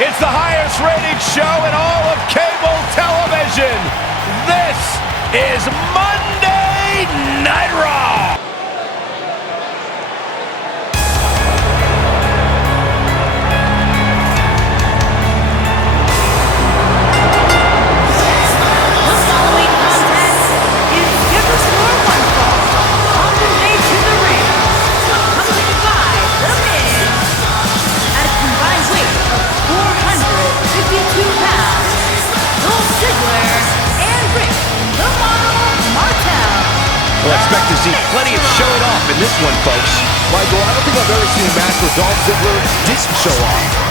It's the highest rated show in all of cable television. This is Monday Night Raw. We'll expect to see plenty of showing off in this one, folks. Michael, I don't think I've ever seen a match where Dolph Ziggler didn't show off.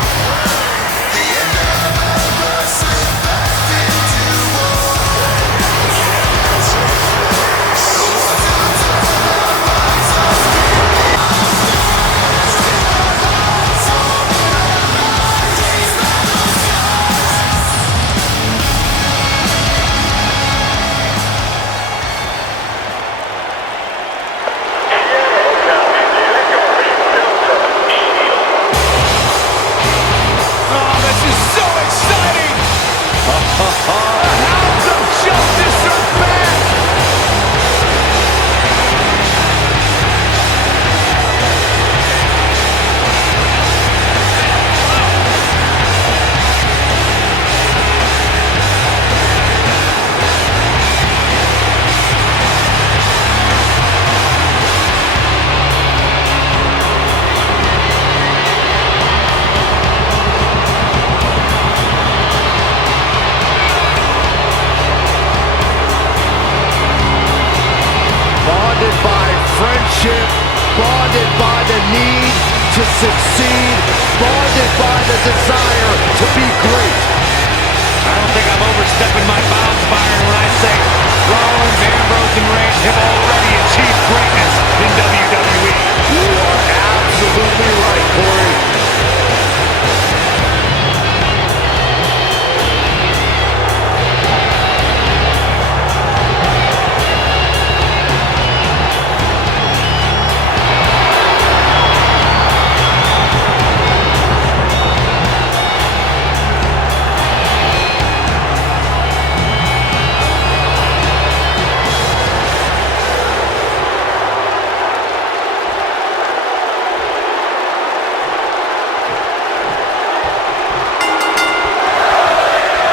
Bonded by the need to succeed, bonded by the desire to be great. I don't think I'm overstepping my bounds, Byron, when I say Rollins, Ambrose, and Reigns have already achieved greatness in WWE. You are absolutely right, Corey.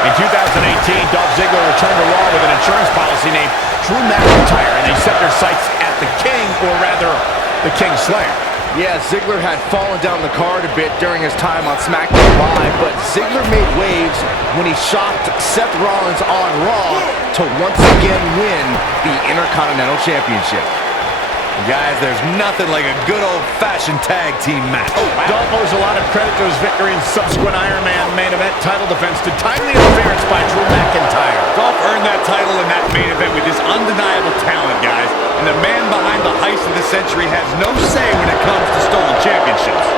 In 2018, Dolph Ziggler returned to Raw with an insurance policy named Drew McIntyre, and they set their sights at the King, or rather, the King Slayer. Yeah, Ziggler had fallen down the card a bit during his time on SmackDown Live, but Ziggler made waves when he shocked Seth Rollins on Raw to once again win the Intercontinental Championship. Guys, there's nothing like a good old-fashioned tag team match. Dolph owes a lot of credit to his victory in subsequent Iron Man main event title defense to timely interference by Drew McIntyre. Dolph earned that title in that main event with his undeniable talent, guys. And the man behind the heist of the century has no say when it comes to stolen championships.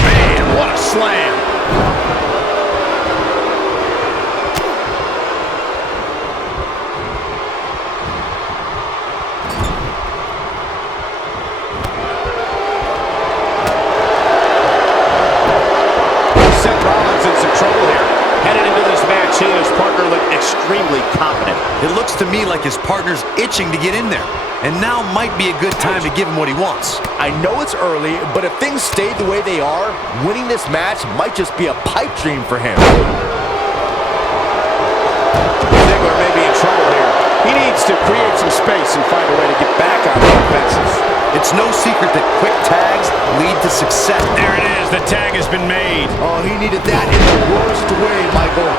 Man, what a slam. His partner looked extremely confident. It looks to me like his partner's itching to get in there. And now might be a good time to give him what he wants. I know it's early, but if things stay the way they are, winning this match might just be a pipe dream for him. Ziggler may be in trouble here. He needs to create some space and find a way to get back on the offensive. It's no secret that quick tags lead to success. There it is. The tag has been made. Oh, he needed that in the worst way, Michael.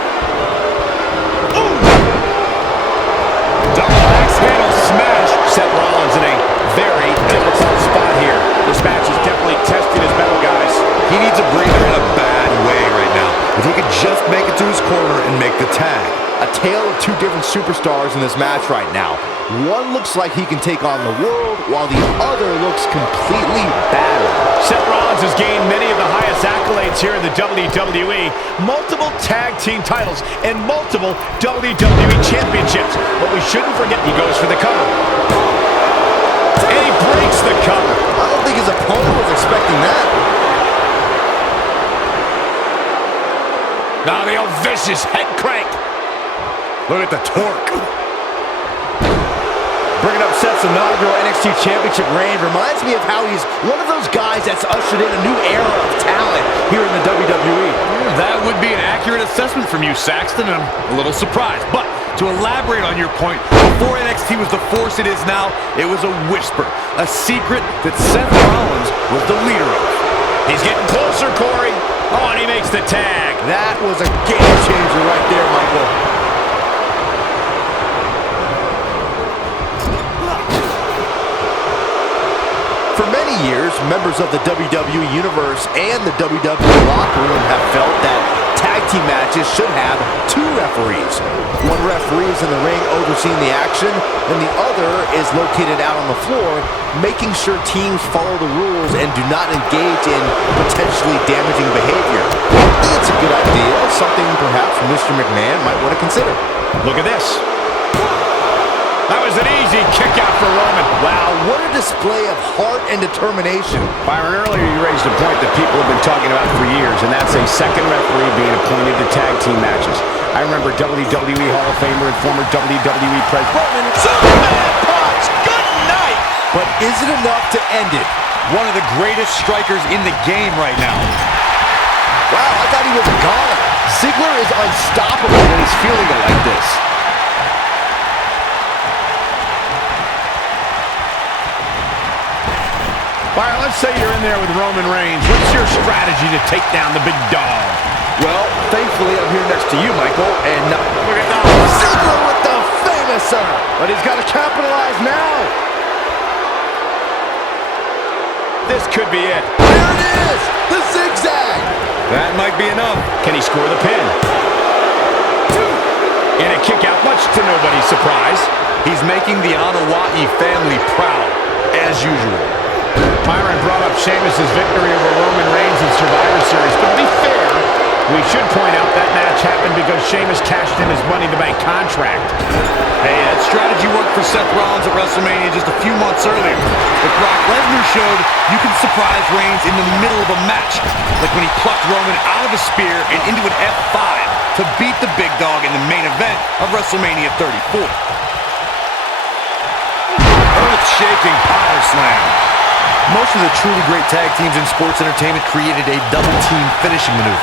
Double axe handle smash. Seth Rollins in a very difficult spot here. This match is definitely testing his metal, guys. He needs a breather in a bad way right now. If he could just make it to his corner and make the tag. A tale of two different superstars in this match right now. One looks like he can take on the world, while the other looks completely battered. Seth Rollins has gained many of the highest accolades here in the WWE, multiple tag team titles, and multiple WWE championships. But we shouldn't forget he goes for the cover. And he makes the cover. I don't think his opponent was expecting that. Now the old vicious head crank. Look at the torque. Bringing up Seth's inaugural NXT Championship reign reminds me of how he's one of those guys that's ushered in a new era of talent here in the WWE. That would be an accurate assessment from you, Saxton, and I'm a little surprised. But to elaborate on your point, before NXT was the force it is now, it was a whisper, a secret that Seth Rollins was the leader of. He's getting closer, Corey. Oh, and he makes the tag. That was a game changer right there, Michael. For many years, members of the WWE Universe and the WWE locker room have felt that tag team matches should have two referees. One referee is in the ring overseeing the action, and the other is located out on the floor, making sure teams follow the rules and do not engage in potentially damaging behavior. I think it's a good idea, something perhaps Mr. McMahon might want to consider. Look at this. That was an easy kick out for Roman. Wow, what a display of heart and determination. Byron, earlier you raised a point that people have been talking about for years, and that's a second referee being appointed to tag team matches. I remember WWE Hall of Famer and former WWE President Roman. Superman punch! Good night! But is it enough to end it? One of the greatest strikers in the game right now. Wow, I thought he was gone. Ziggler is unstoppable when he's feeling it like this. Byron, let's say you're in there with Roman Reigns. What's your strategy to take down the big dog? Well, thankfully, I'm here next to you, Michael, and Look at that. Ziggler with the famouser. But he's got to capitalize now. This could be it. There it is, the zigzag. That might be enough. Can he score the pin? In a kick out, much to nobody's surprise. He's making the Anoa'i family proud, as usual. Byron brought up Sheamus' victory over Roman Reigns in Survivor Series. But to be fair, we should point out that match happened because Sheamus cashed in his Money in the Bank contract. Hey, that strategy worked for Seth Rollins at WrestleMania just a few months earlier. But Brock Lesnar showed you can surprise Reigns in the middle of a match, like when he plucked Roman out of a spear and into an F5 to beat the big dog in the main event of WrestleMania 34. Earth-shaking power slam. Most of the truly great tag teams in sports entertainment created a double-team finishing maneuver.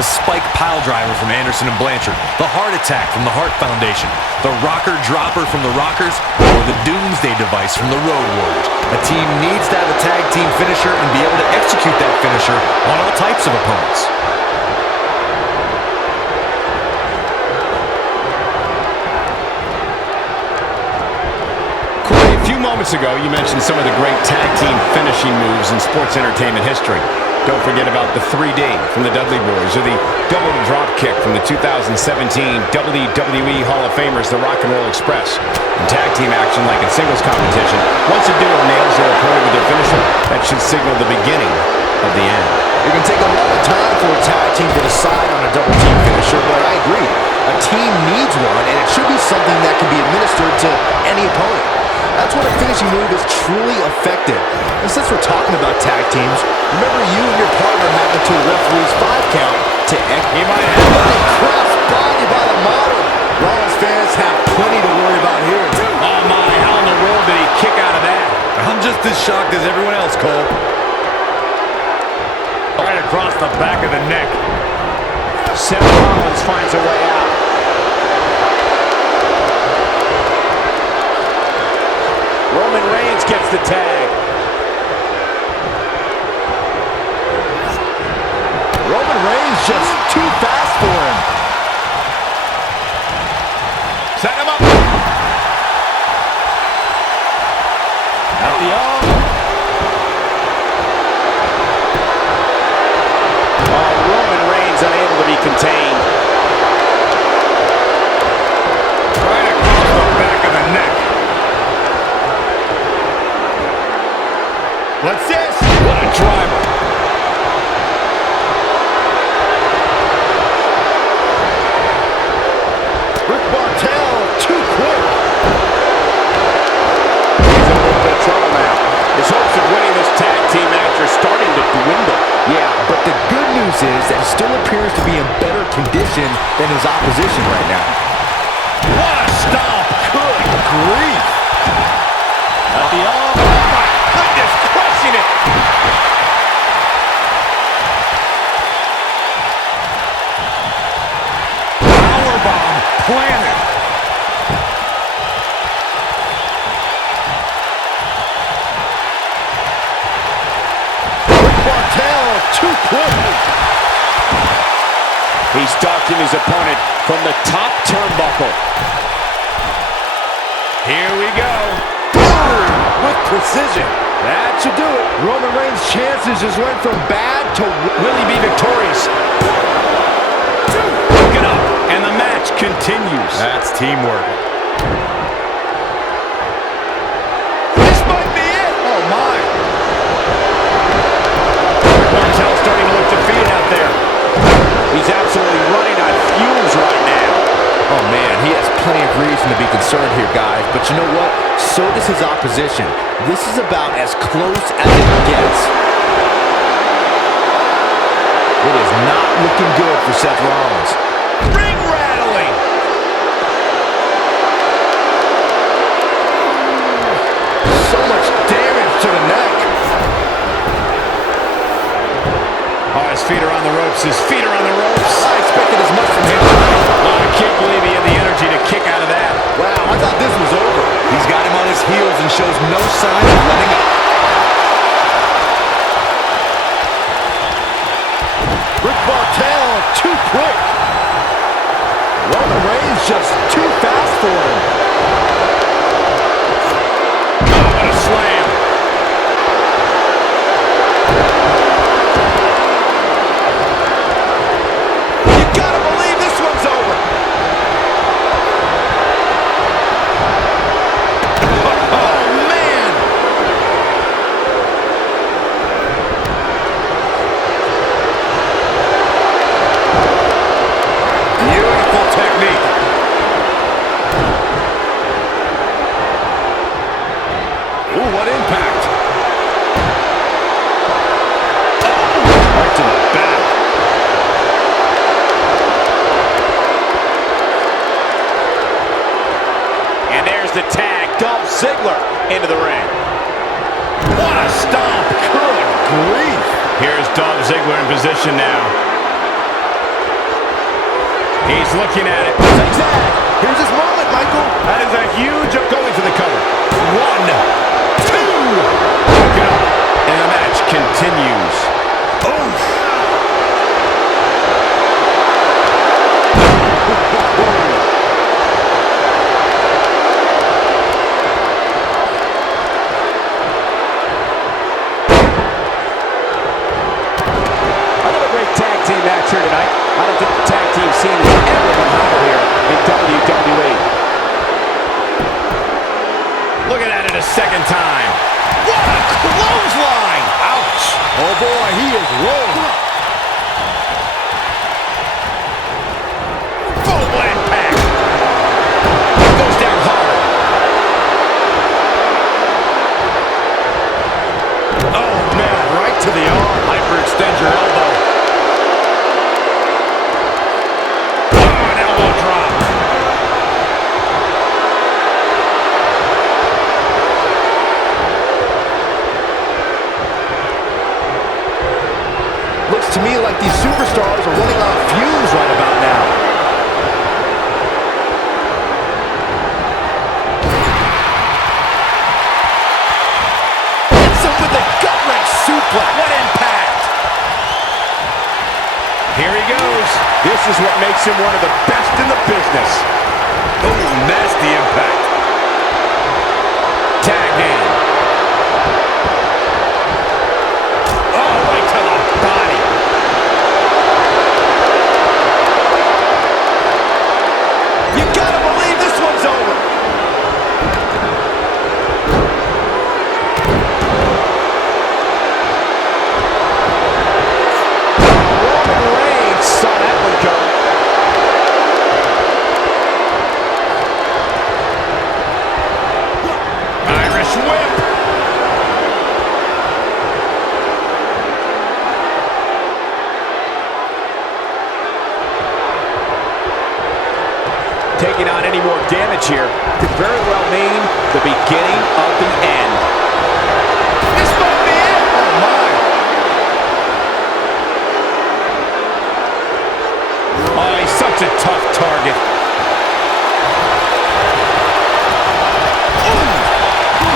The spike pile driver from Anderson and Blanchard, the heart attack from the Hart Foundation, the rocker dropper from the Rockers, or the doomsday device from the Road Warriors. A team needs to have a tag team finisher and be able to execute that finisher on all types of opponents. Corey, a few moments ago, you mentioned some of the great tag team finishing moves in sports entertainment history. Don't forget about the 3D from the Dudley Boys, or the double drop kick from the 2017 WWE Hall of Famers, the Rock and Roll Express. In tag team action, like in singles competition, once a duo nails their opponent with their finisher, that should signal the beginning of the end. It can take a long time for a tag team to decide on a double team finisher, but I agree. A team needs one, and it should be something that can be administered to any opponent. That's when a finishing move is truly effective. And since we're talking about tag teams, remember you and your partner having to the referee's 5 count to He might have a cross body by the model. Rollins fans have plenty to worry about here. Oh my, how in the world did he kick out of that? I'm just as shocked as everyone else, Cole. Right across the back of the neck. Seth Rollins finds a way out. Roman Reigns gets the tag. Roman Reigns just too fast for him. Set him up. At the arm. Oh, Roman Reigns unable to be contained. Right across the back of the neck. What's this? What a driver. Rick Martel, too quick. He's in a little bit of trouble now. difference is that he still appears to be in better condition than his opposition right now. What a stomp! Good grief! At the arm. Oh my goodness, crushing it! Powerbomb planted. Too quick. He's stalking his opponent from the top turnbuckle. Here we go. Boom! With precision. That should do it. Roman Reigns' chances just went from bad to... Will he be victorious? Look it up, and the match continues. That's teamwork. This might be it. Oh, my. Martel's starting to look defeated out there. He's absolutely running on fumes right now. Oh, man, he has plenty of reason to be concerned here, guys. But you know what? So does his opposition. This is about as close as it gets. It is not looking good for Seth Rollins. Ring rattling. So much damage to the neck. Oh, his feet are on the ropes. His feet are on the ropes. I expected as much from him. Oh, I can't believe he had the energy to kick out of that. Wow, I thought this was over. He's got him on his heels and shows no sign of letting up. Rick Martel, too quick. Roman Reigns just too fast for him. Oh, what a slam. You gotta believe this one's over. Oh, man. Beautiful technique. Ooh, what impact. Oh, right to the back. And there's the tag. Dolph Ziggler into the ring. What a stomp. Good grief. Here's Dolph Ziggler in position now. He's looking at it. Zigzag. Here's his moment, Michael. That is a huge going for the cover. 1, 2. Look it up. And the match continues. Oof. Another great tag team match here tonight. I don't think the tag team scene has ever been hotter here in WWE. Looking at it a second time. What a clothesline! Ouch! Oh, boy, he is rolling. Full impact. Goes down hard. Oh, man, right to the arm. Hyperextend your elbow. Oh, an elbow drop. Looks to me like these superstars are running on fumes right about now. Hits him with a gut-wrench suplex. What impact! Here he goes. This is what makes him one of the best in the business. Oh, nasty impact. Tagged in. Oh, right to the body. You gotta believe this one's over. Roman Reigns saw that one coming. Irish whip. Taking on any more damage here could very well mean the beginning of the end. This might be it. Oh, my. Oh, he's such a tough target. Ooh,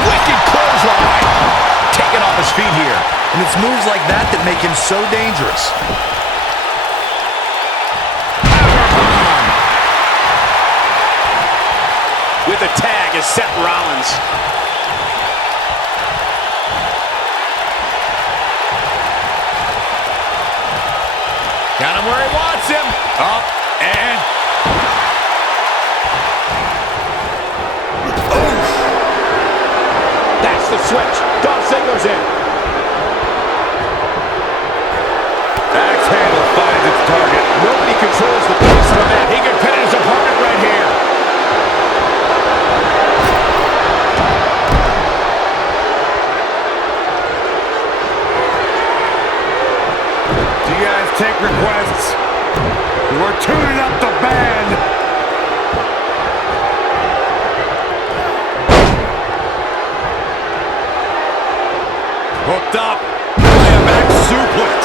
wicked clothesline. Taken off his feet here. And it's moves like that that make him so dangerous. With the tag is Seth Rollins. Got him where he wants him. Up and... Oof. That's the switch. Dolph Ziggler's in. Axe handle finds its target. Nobody controls the pace of the match. He can pin his opponent right here. Do you guys take requests? We're tuning up the band. Hooked up. Flying back suplex.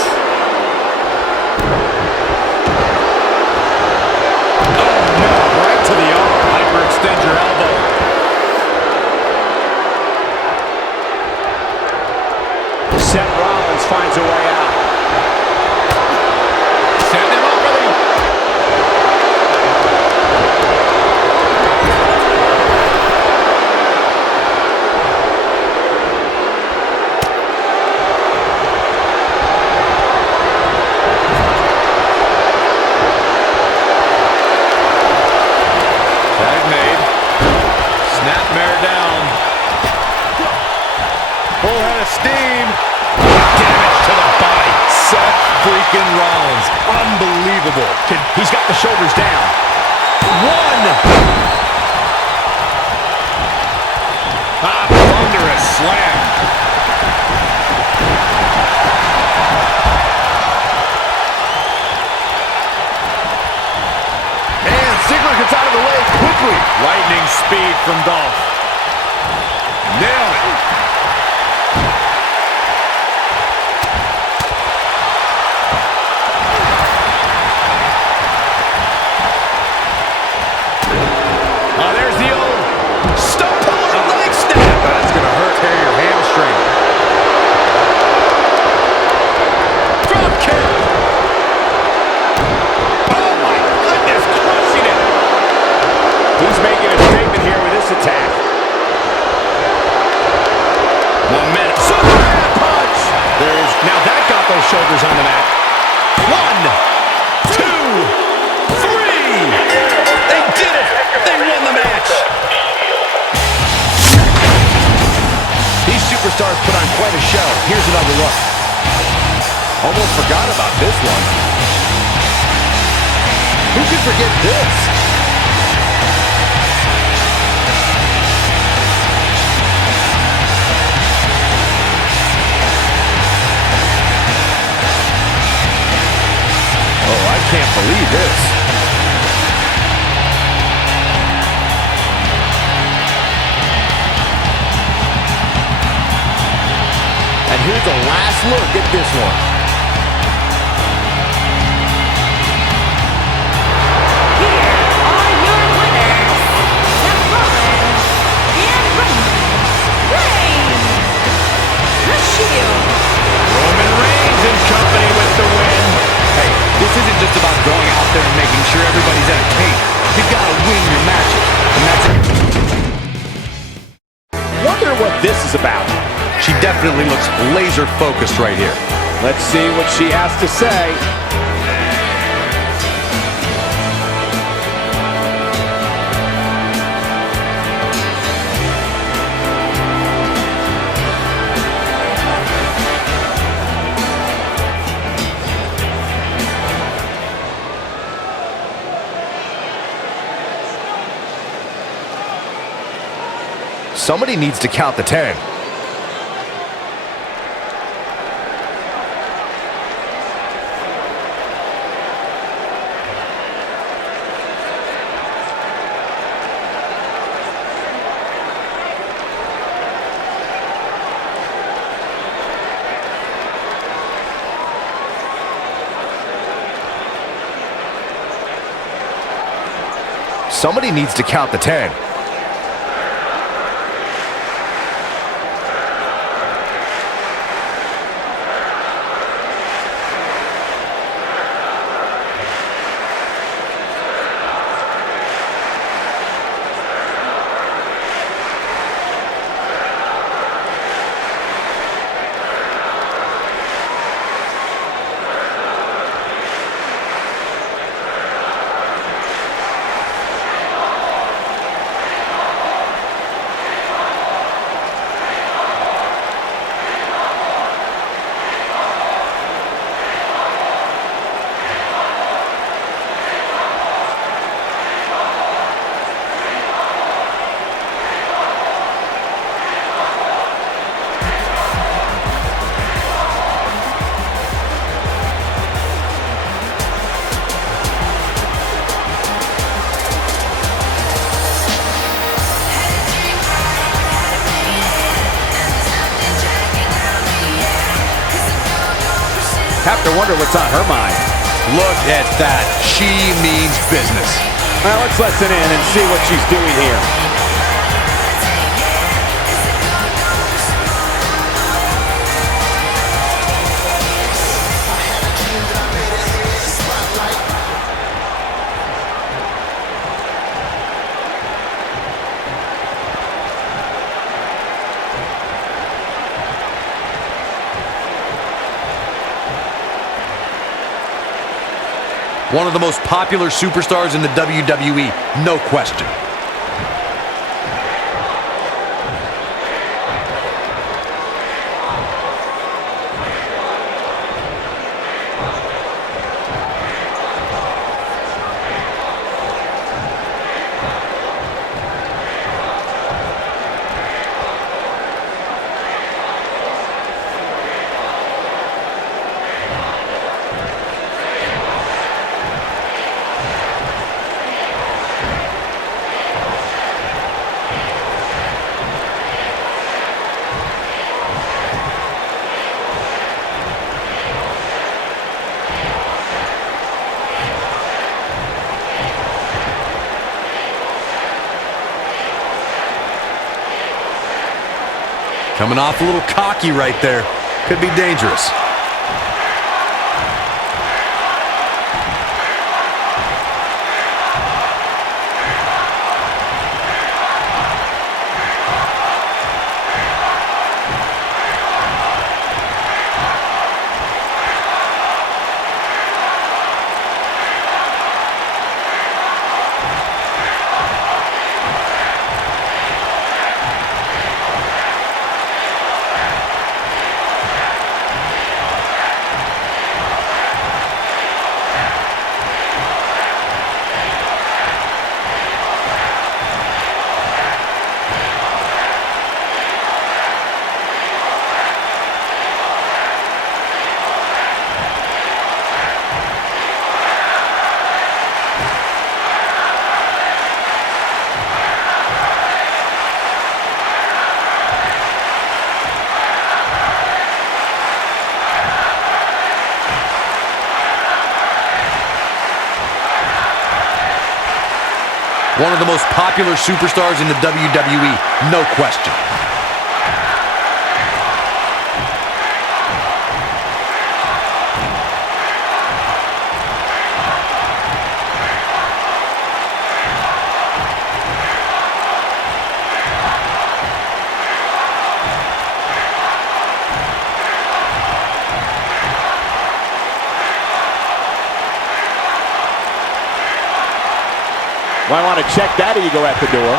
Oh no, right to the arm. Hyperextend your elbow. Seth Rollins finds a way out. Send him over the... Tag made. Snapmare down. Full head of steam. Damage to the body. Seth freaking Rollins. Unbelievable. He's got the shoulders down. One. Thunderous slam. And Ziggler gets out of the way quickly. Lightning speed from Dolph. Nailed it. Oh, there's the old stump puller leg snap. That's going to hurt. Tear your hamstring. Drop kick. Oh my goodness, crushing it. He's making a statement here with this attack. Momentum. Superman punch. Now that got those shoulders on the mat. 1, 2, 3. They did it. They won the match. These superstars put on quite a show. Here's another look. Almost forgot about this one. Who could forget this? Oh, I can't believe this. And here's a last look at this one. Here are your winners, Seth Rollins and The Shield. Roman Reigns in company with the win. Hey, this isn't just about going out there and making sure everybody's entertained. You've got to win your matches. And that's it. Wonder what this is about. She definitely looks laser focused right here. Let's see what she has to say. Somebody needs to count the 10. Somebody needs to count the 10. Have to wonder what's on her mind. Look at that. She means business. Well, let's listen in and see what she's doing here. One of the most popular superstars in the WWE, no question. Coming off a little cocky right there. Could be dangerous. One of the most popular superstars in the WWE, no question. Might want to check that ego at the door.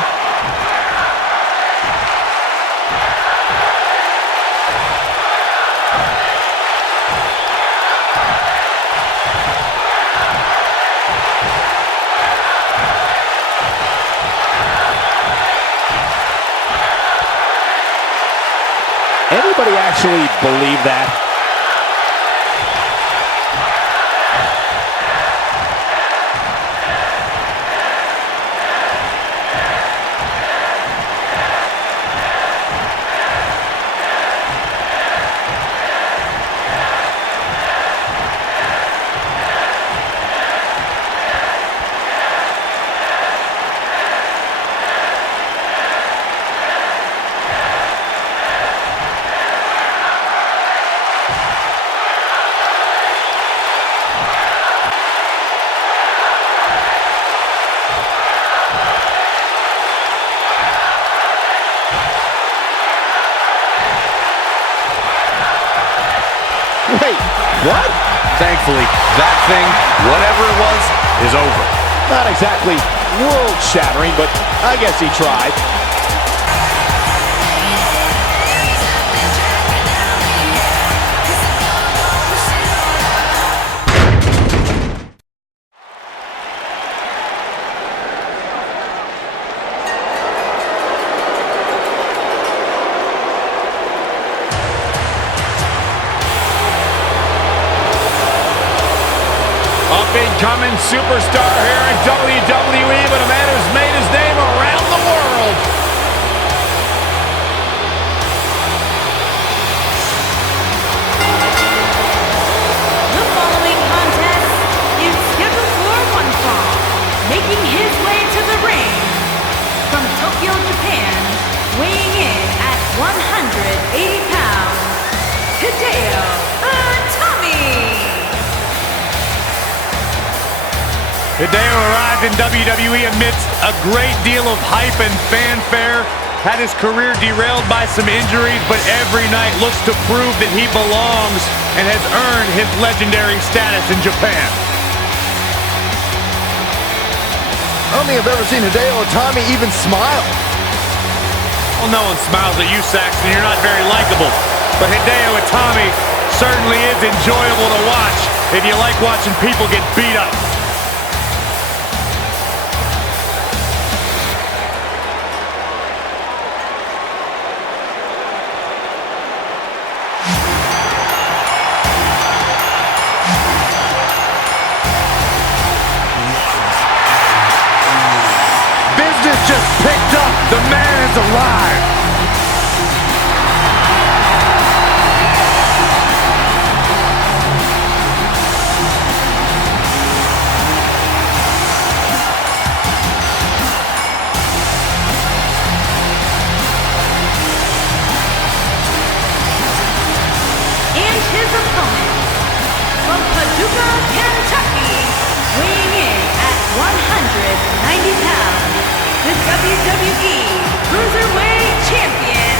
Anybody actually believe that? What? Thankfully, that thing, whatever it was, is over. Not exactly world-shattering, but I guess he tried. Up-and-coming superstar here in WWE, but a man who's made his name around the world. The following contest is scheduled for one fall. Making his way to the ring from Tokyo, Japan, weighing in at 180 pounds, Hideo Itami. Hideo arrived in WWE amidst a great deal of hype and fanfare. Had his career derailed by some injuries, but every night looks to prove that he belongs and has earned his legendary status in Japan. I don't think I've ever seen Hideo Itami even smile. Well, no one smiles at you, Saxton. You're not very likable. But Hideo Itami certainly is enjoyable to watch if you like watching people get beat up. Just picked up. The man is alive. And his opponent from Paducah, Kentucky, weighing in at 190 pounds, the WWE Cruiserweight Champion,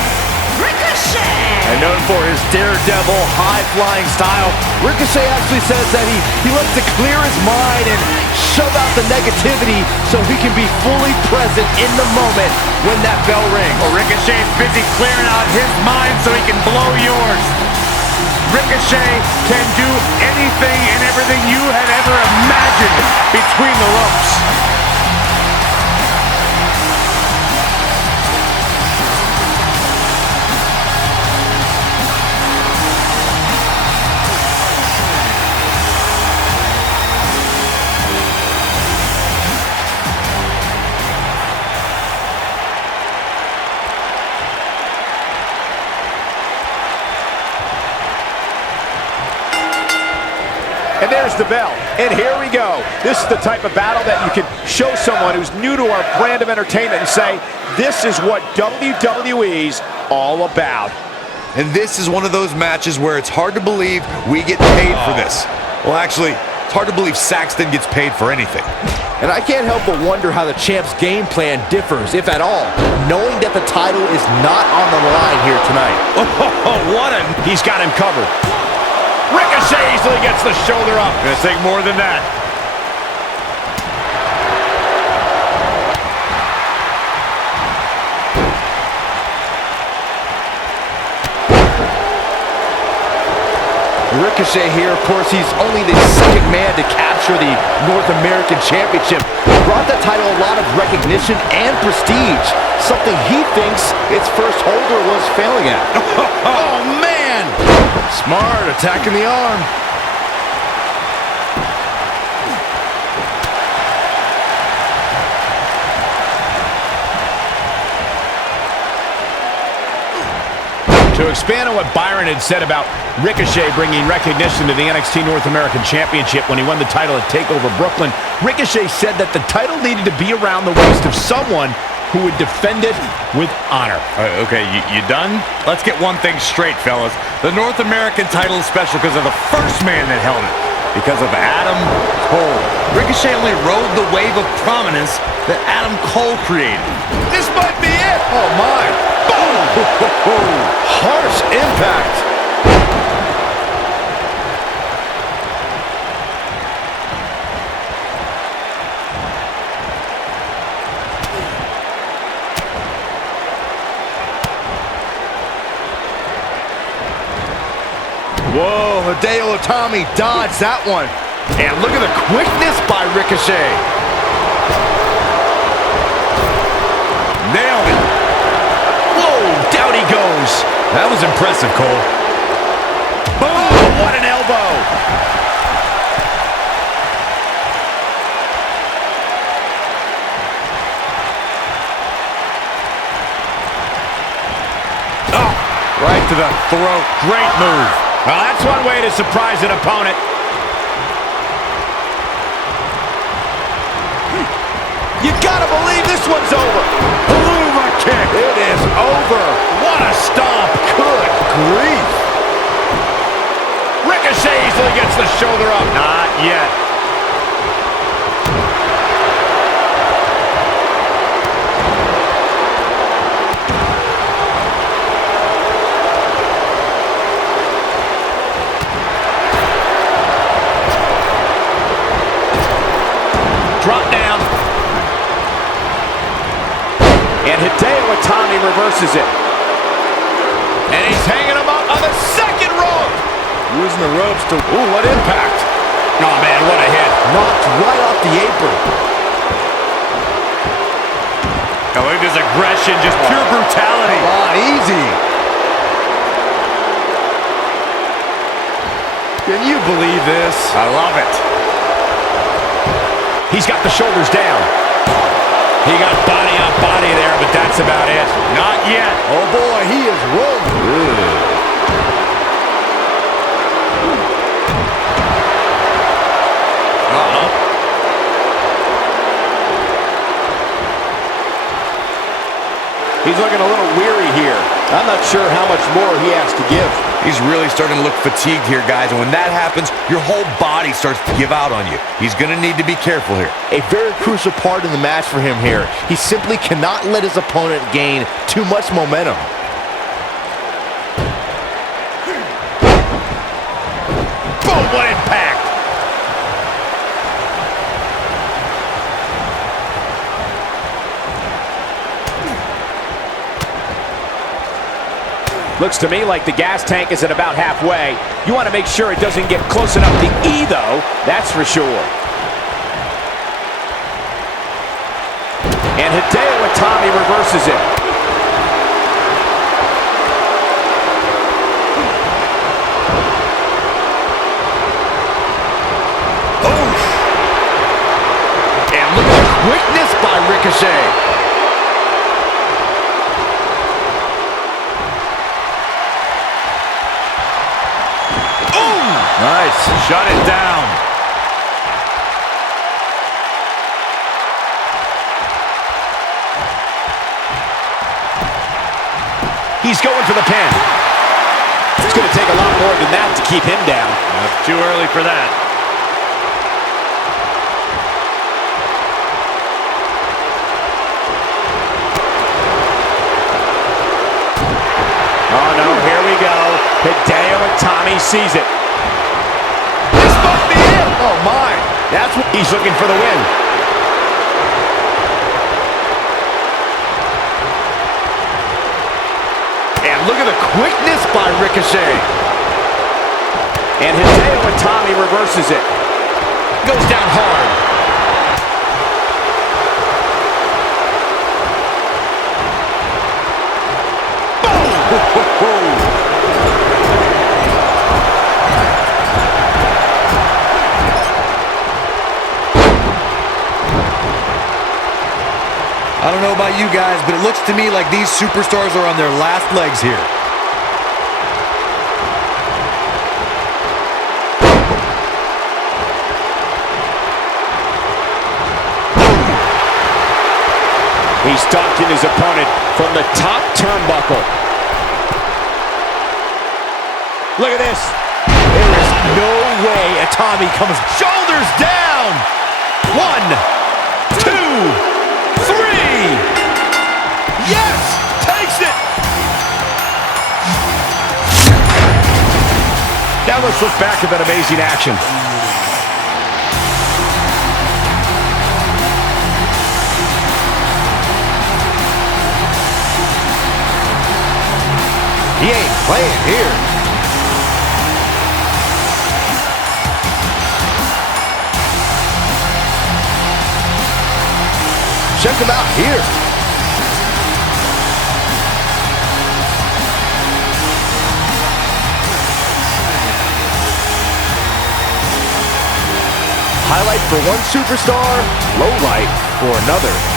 Ricochet. And known for his daredevil, high-flying style, Ricochet actually says that he likes to clear his mind and shove out the negativity so he can be fully present in the moment when that bell rings. Well, Ricochet's busy clearing out his mind so he can blow yours. Ricochet can do anything and everything you had ever imagined between the ropes. And there's the bell. And here we go. This is the type of battle that you can show someone who's new to our brand of entertainment and say, this is what WWE's all about. And this is one of those matches where it's hard to believe we get paid for this. Well, actually, it's hard to believe Saxton gets paid for anything. And I can't help but wonder how the champ's game plan differs, if at all, knowing that the title is not on the line here tonight. He's got him covered. Ricochet easily gets the shoulder up. Gonna take more than that. Ricochet here, of course, he's only the second man to capture the North American Championship. Brought the title a lot of recognition and prestige, something he thinks its first holder was failing at. Oh, man! Smart, attacking the arm. To expand on what Byron had said about Ricochet bringing recognition to the NXT North American Championship when he won the title at TakeOver Brooklyn, Ricochet said that the title needed to be around the waist of someone who would defend it with honor. Okay, you done? Let's get one thing straight, fellas. The North American title is special because of the first man that held it. Because of Adam Cole. Ricochet only rode the wave of prominence that Adam Cole created. This might be it. Oh, my. Boom. Harsh impact. Hideo Itami dodged that one. And look at the quickness by Ricochet. Nailed it. Whoa, down he goes. That was impressive, Cole. Boom, what an elbow. Oh, right to the throat. Great move. Well, that's one way to surprise an opponent. You gotta believe this one's over. Hoover kick. It is over. What a stomp. Good grief. Ricochet easily gets the shoulder up. Not yet. Drop down. And Hideo Itami reverses it. And he's hanging him up on the second rope. Using the ropes to... Ooh, what impact. Oh, man, what a hit. Knocked right off the apron. Oh, look at this aggression, just pure brutality. Come on, easy. Can you believe this? I love it. He's got the shoulders down. He got body on body there, but that's about it. Not yet. Oh, boy, he is rolling. He's looking a little weary here. I'm not sure how much more he has to give. He's really starting to look fatigued here, guys. And when that happens, your whole body starts to give out on you. He's going to need to be careful here. A very crucial part in the match for him here. He simply cannot let his opponent gain too much momentum. Boom, what impact. Looks to me like the gas tank is at about halfway. You want to make sure it doesn't get close enough to E, though. That's for sure. And Hideo Itami reverses it. Oof. And look at the quickness by Ricochet. Nice. Shut it down. He's going for the pin. It's going to take a lot more than that to keep him down. Too early for that. Oh, no, here we go. Hideo Itami sees it. This must be it. Oh, my. That's what he's looking for the win. And look at the quickness by Ricochet. And Hideo Itami reverses it. Goes down hard. I don't know about you guys, but it looks to me like these superstars are on their last legs here. He's stalking his opponent from the top turnbuckle. Look at this. There is no way Itami comes. Shoulders down. 1, 2, 3. Yes! Takes it! Now let's look back at that amazing action. He ain't playing here. Check him out here. Highlight for one superstar, low light for another.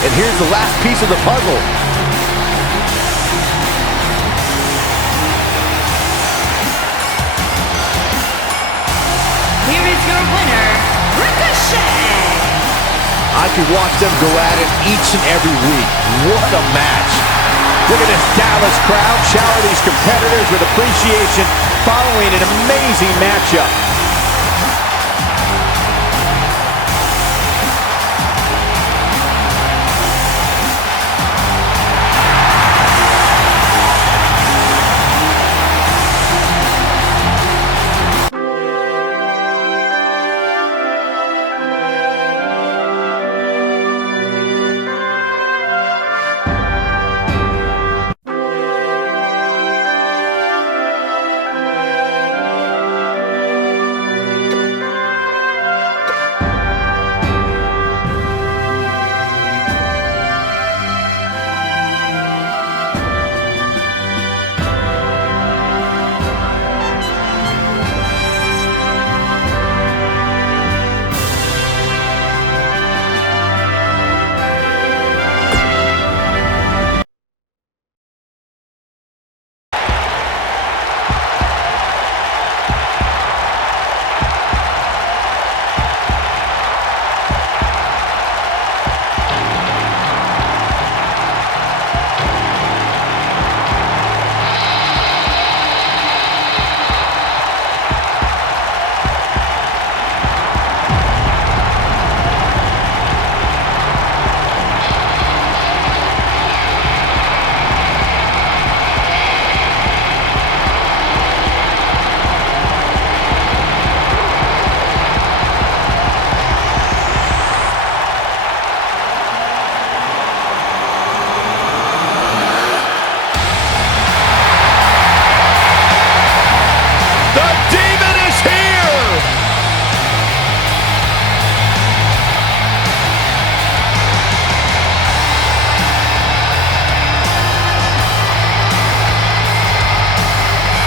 And here's the last piece of the puzzle. Here is your winner, Ricochet. I could watch them go at it each and every week. What a match. Look at this Dallas crowd shower these competitors with appreciation following an amazing matchup.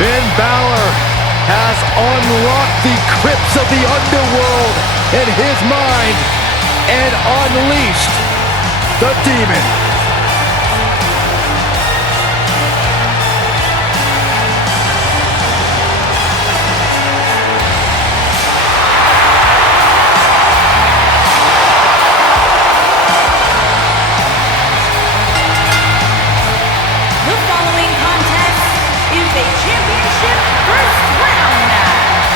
Finn Balor has unlocked the crypts of the underworld in his mind and unleashed the demon. The following contest is a championship first round match.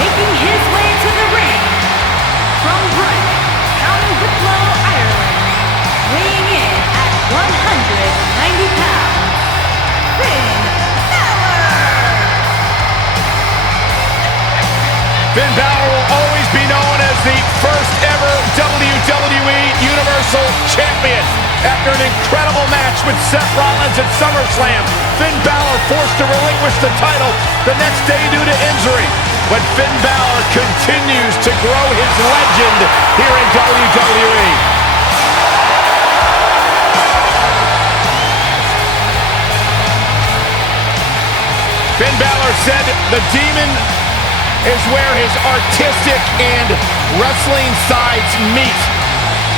Making his way to the ring from Brighton, County Wicklow, Ireland, weighing in at 190 pounds, Finn Balor. Finn Balor will always be known as the first ever WWE Universal Champion. After an incredible match with Seth Rollins at SummerSlam, Finn Balor forced to relinquish the title the next day due to injury. But Finn Balor continues to grow his legend here in WWE. Finn Balor said the demon is where his artistic and wrestling sides meet.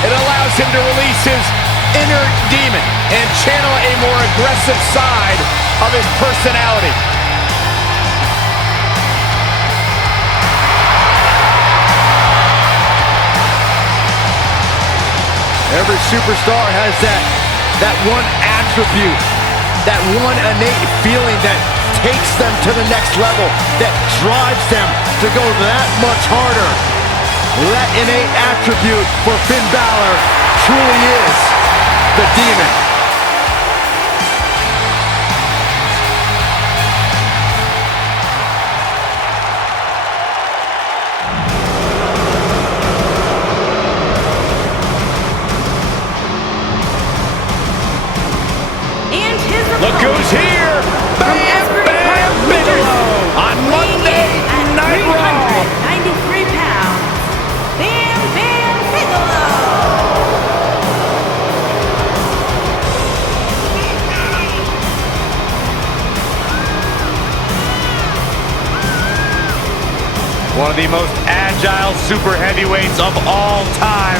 It allows him to release his inner demon and channel a more aggressive side of his personality. Every superstar has that one attribute, that one innate feeling that takes them to the next level, that drives them to go that much harder. That innate attribute for Finn Balor truly is the demon. One of the most agile super heavyweights of all time.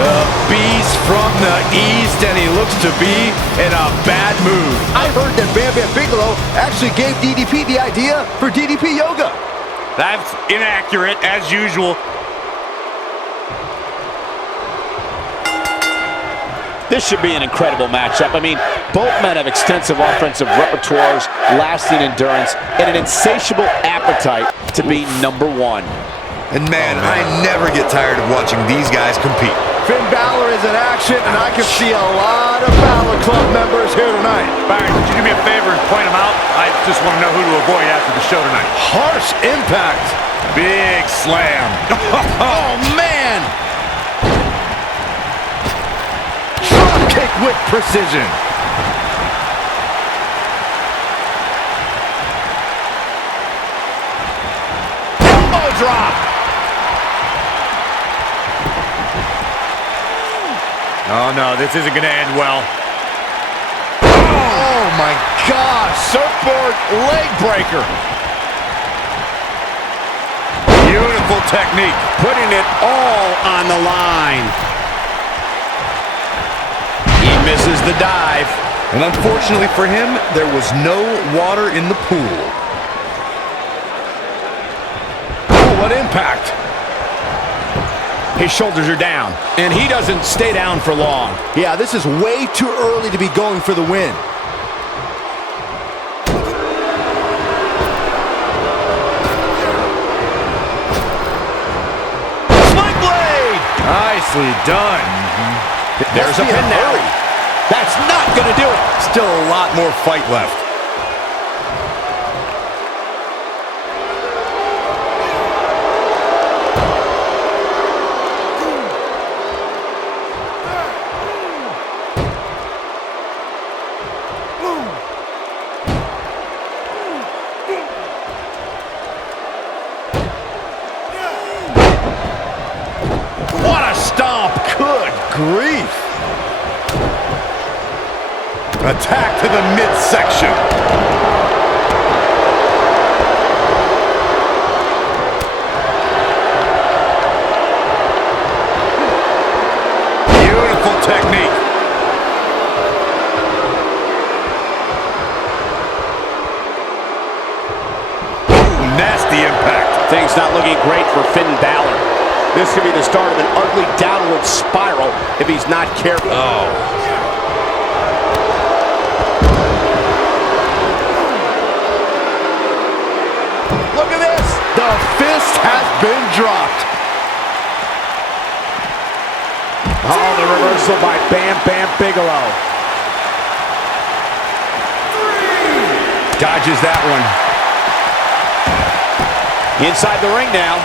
The beast from the east, and he looks to be in a bad mood. I heard that Bam Bam Bigelow actually gave DDP the idea for DDP yoga. That's inaccurate, as usual. This should be an incredible matchup. I mean, both men have extensive offensive repertoires, lasting endurance, and an insatiable appetite to be number one. And man, I never get tired of watching these guys compete. Finn Balor is in action, and I can see a lot of Balor Club members here tonight. Byron, would you do me a favor and point them out? I just want to know who to avoid after the show tonight. Harsh impact. Big slam. Oh, man! Drop kick with precision. Elbow drop. Oh, no, this isn't going to end well. Oh, my gosh. Surfboard leg breaker. Beautiful technique. Putting it all on the line. He misses the dive. And unfortunately for him, there was no water in the pool. Oh, what impact. His shoulders are down, and he doesn't stay down for long. Yeah, this is way too early to be going for the win. Spike blade! Nicely done. There's a pin now. That's not going to do it. Still a lot more fight left. What a stomp! Good grief! Attack to the midsection. Beautiful technique. Ooh, nasty impact. Things not looking great for Finn Balor. This could be the start of an ugly downward spiral if he's not careful. Oh. Look at this! The fist has been dropped. Oh, the reversal by Bam Bam Bigelow. Dodges that one. Inside the ring now.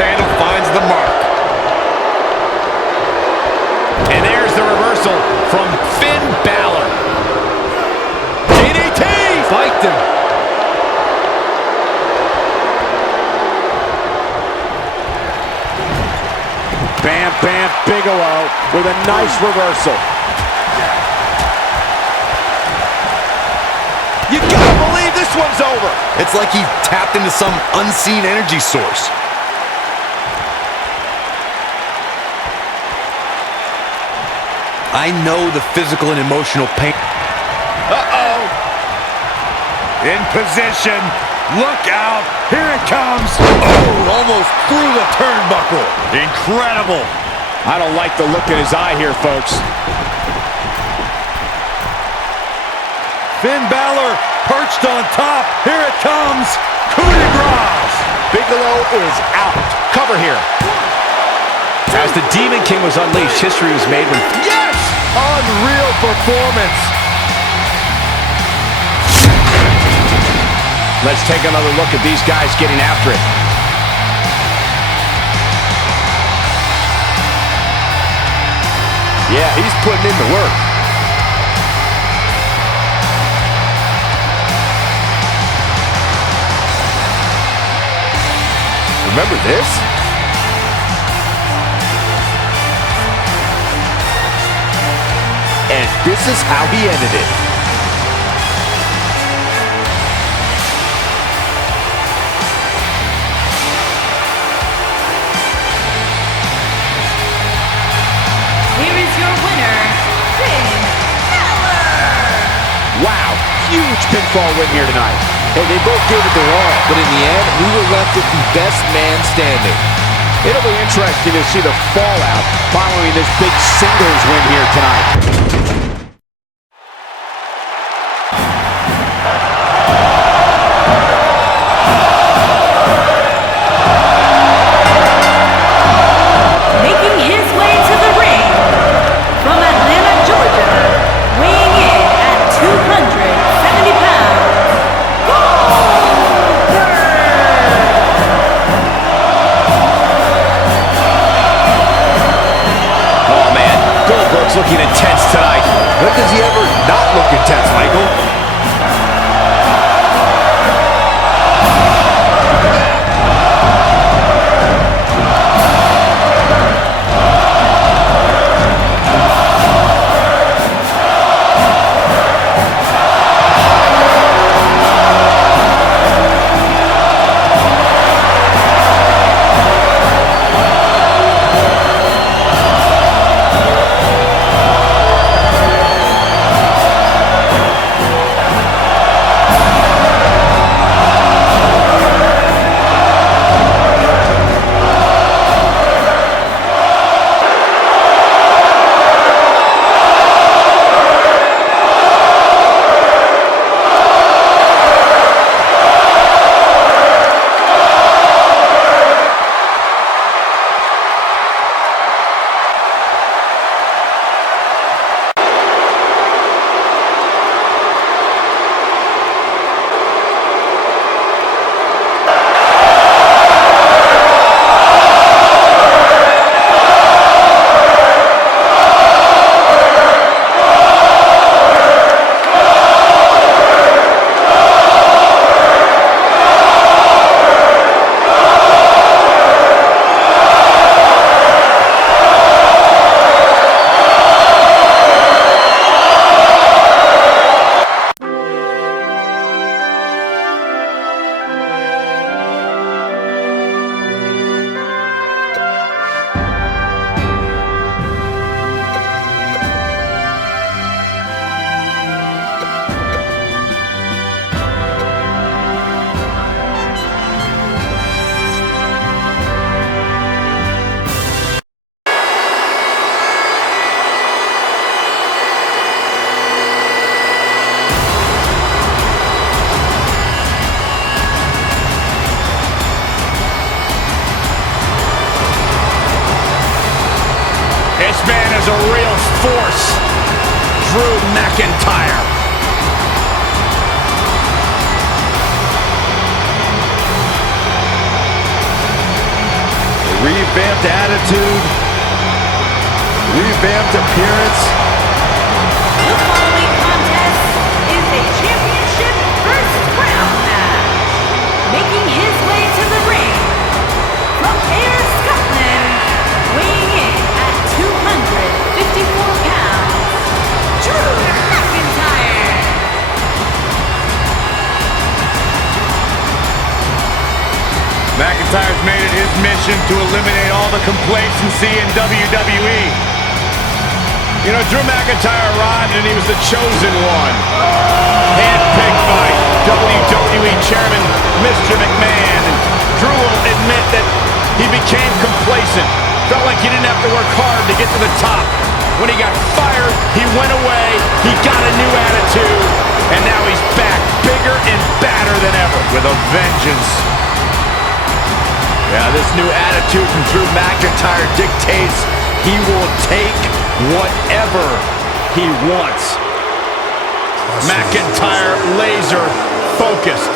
Handle finds the mark. And there's the reversal from Finn Balor. DDT! Spiked him. Bam Bam Bigelow with a nice reversal. You gotta believe this one's over. It's like he tapped into some unseen energy source. I know the physical and emotional pain. Uh-oh. In position. Look out. Here it comes. Oh, almost through the turnbuckle. Incredible. I don't like the look in his eye here, folks. Finn Balor perched on top. Here it comes. Coup de grace. Bigelow is out. Cover here. As the Demon King was unleashed, history was made when... Yes! Unreal performance. Let's take another look at these guys getting after it. Yeah, he's putting in the work. Remember this? And this is how he ended it. Here is your winner, Finn Balor. Wow, huge pinfall win here tonight. Hey, they both gave it their all, but in the end, we were left with the best man standing. It'll be interesting to see the fallout following this big singles win here tonight. Making his way to the ring from Atlanta, Georgia, weighing in at 270 pounds, Oh, man, Goldberg's looking intense tonight. When does he ever not look intense, Michael? This man is a real force. Drew McIntyre. A revamped attitude, revamped appearance. The following contest is a championship first round match. Making his way to the ring from Ayr, Scotland, weighing in at 254 pounds, Drew McIntyre. McIntyre's made it his mission to eliminate all the complacency in WWE. You know, Drew McIntyre arrived and he was the chosen one. Handpicked by WWE Chairman Mr. McMahon. And Drew will admit that he became complacent. Felt like he didn't have to work hard to get to the top. When he got fired, he went away, he got a new attitude, and now he's back, bigger and badder than ever. With a vengeance. Yeah, this new attitude from Drew McIntyre dictates he will take whatever he wants. McIntyre laser focused.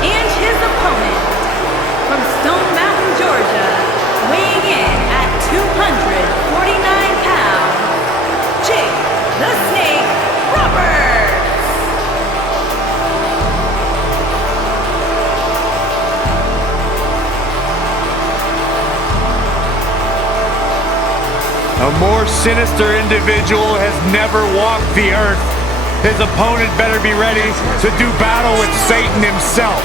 And his opponent from Stone Mountain, Georgia, weighing in at 249 pounds, Jake the Snake Roberts. A more sinister individual has never walked the earth. His opponent better be ready to do battle with Satan himself.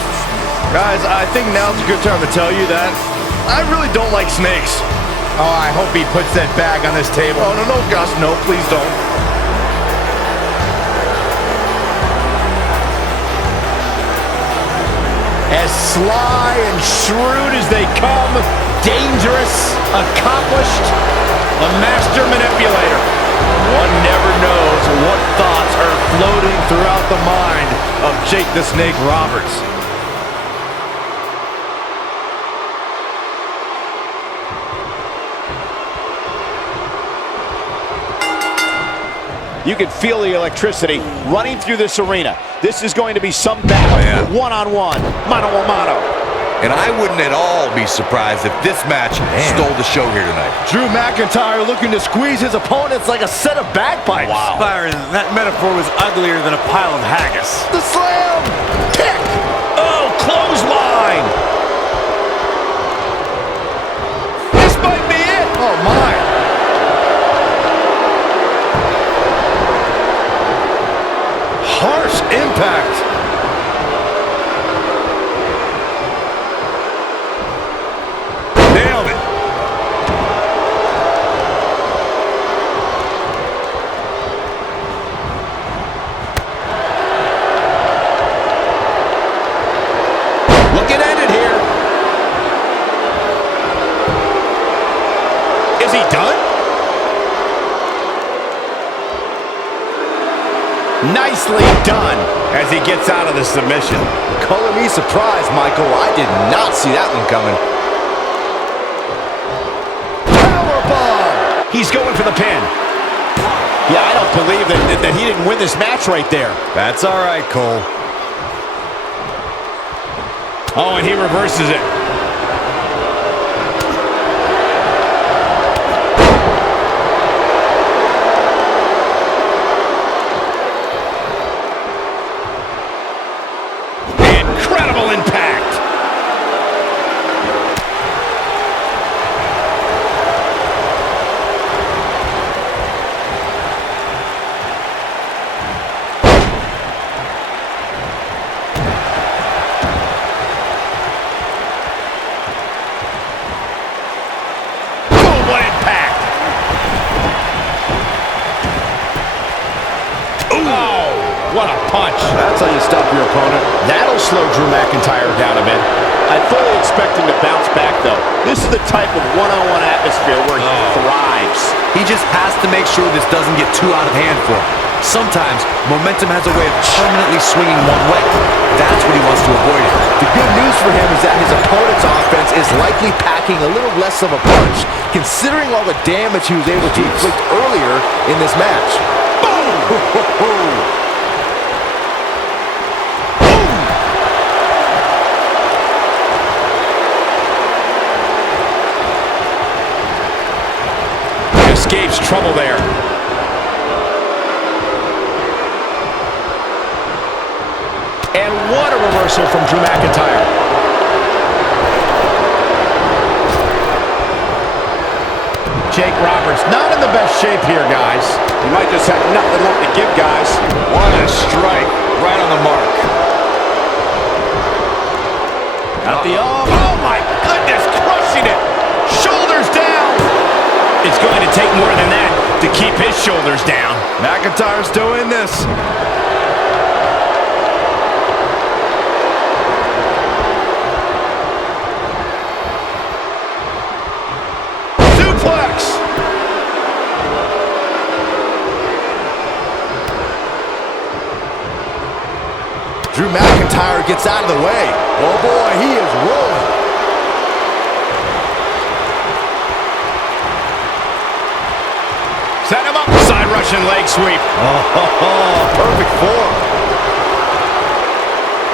Guys, I think now's a good time to tell you that I really don't like snakes. Oh, I hope he puts that bag on this table. Oh, no, Gus, no, please don't. As sly and shrewd as they come, dangerous, accomplished, a master manipulator. One never knows what thoughts are floating throughout the mind of Jake the Snake Roberts. You can feel the electricity running through this arena. This is going to be some battle, one-on-one, mano-a-mano. And I wouldn't at all be surprised if this match stole the show here tonight. Drew McIntyre looking to squeeze his opponents like a set of bagpipes. Wow. Byron, that metaphor was uglier than a pile of haggis. The slam! Kick! Oh, clothesline! This might be it! Oh, my. Harsh impact. Nailed it. Looking at it here. Is he done? Nicely done as he gets out of the submission. Color me surprised, Michael. I did not see that one coming. Powerbomb! He's going for the pin. Yeah, I don't believe that he didn't win this match right there. That's all right, Cole. Oh, and he reverses it. Incredible impact. What impact! Oh, what a punch. That's how you stop your opponent. That'll slow Drew McIntyre down a bit. I fully expect him to bounce back, though. This is the type of one-on-one atmosphere where he thrives. He just has to make sure this doesn't get too out of hand for him. Sometimes, momentum has a way of permanently swinging one way. That's what he wants to avoid. The good news for him is that his opponent's offense is likely packing a little less of a punch, considering all the damage he was able to inflict earlier in this match. Boom! Escapes trouble there. And what a reversal from Drew McIntyre. Jake Roberts not in the best shape here, guys. He might just have nothing left to give, guys. What a strike. Right on the mark. At the oh my goodness, crushing it. Shoulders down. It's going to take more than that to keep his shoulders down. McIntyre's doing this. Suplex. Drew McIntyre gets out of the way. Oh boy, he is rolling. Set him up. Side Russian leg sweep. Perfect form.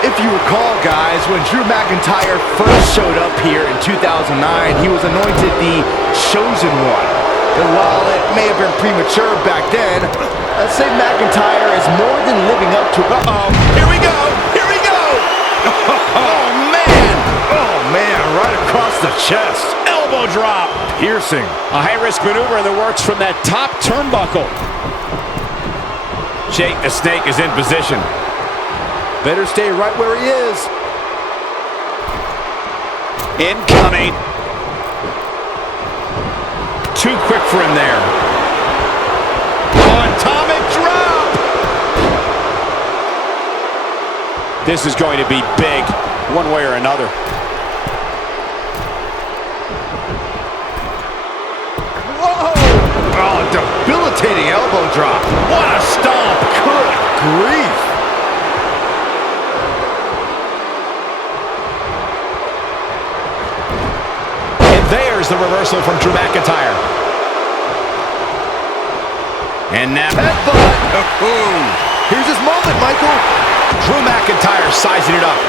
If you recall, guys, when Drew McIntyre first showed up here in 2009, he was anointed the Chosen One. And while it may have been premature back then, I'd say McIntyre is more than living up to... Uh-oh, here we go, here we go! Oh, man! Oh, man, right across the chest. elbow drop. Piercing. A high-risk maneuver in the works from that top turnbuckle. Jake the Snake is in position. Better stay right where he is. Incoming. Too quick for him there. Atomic drop. This is going to be big, one way or another. Oh, debilitating elbow drop. What a stomp. Good grief. And there's the reversal from Drew McIntyre. And now Headbutt. Here's his moment, Michael. Drew McIntyre sizing it up.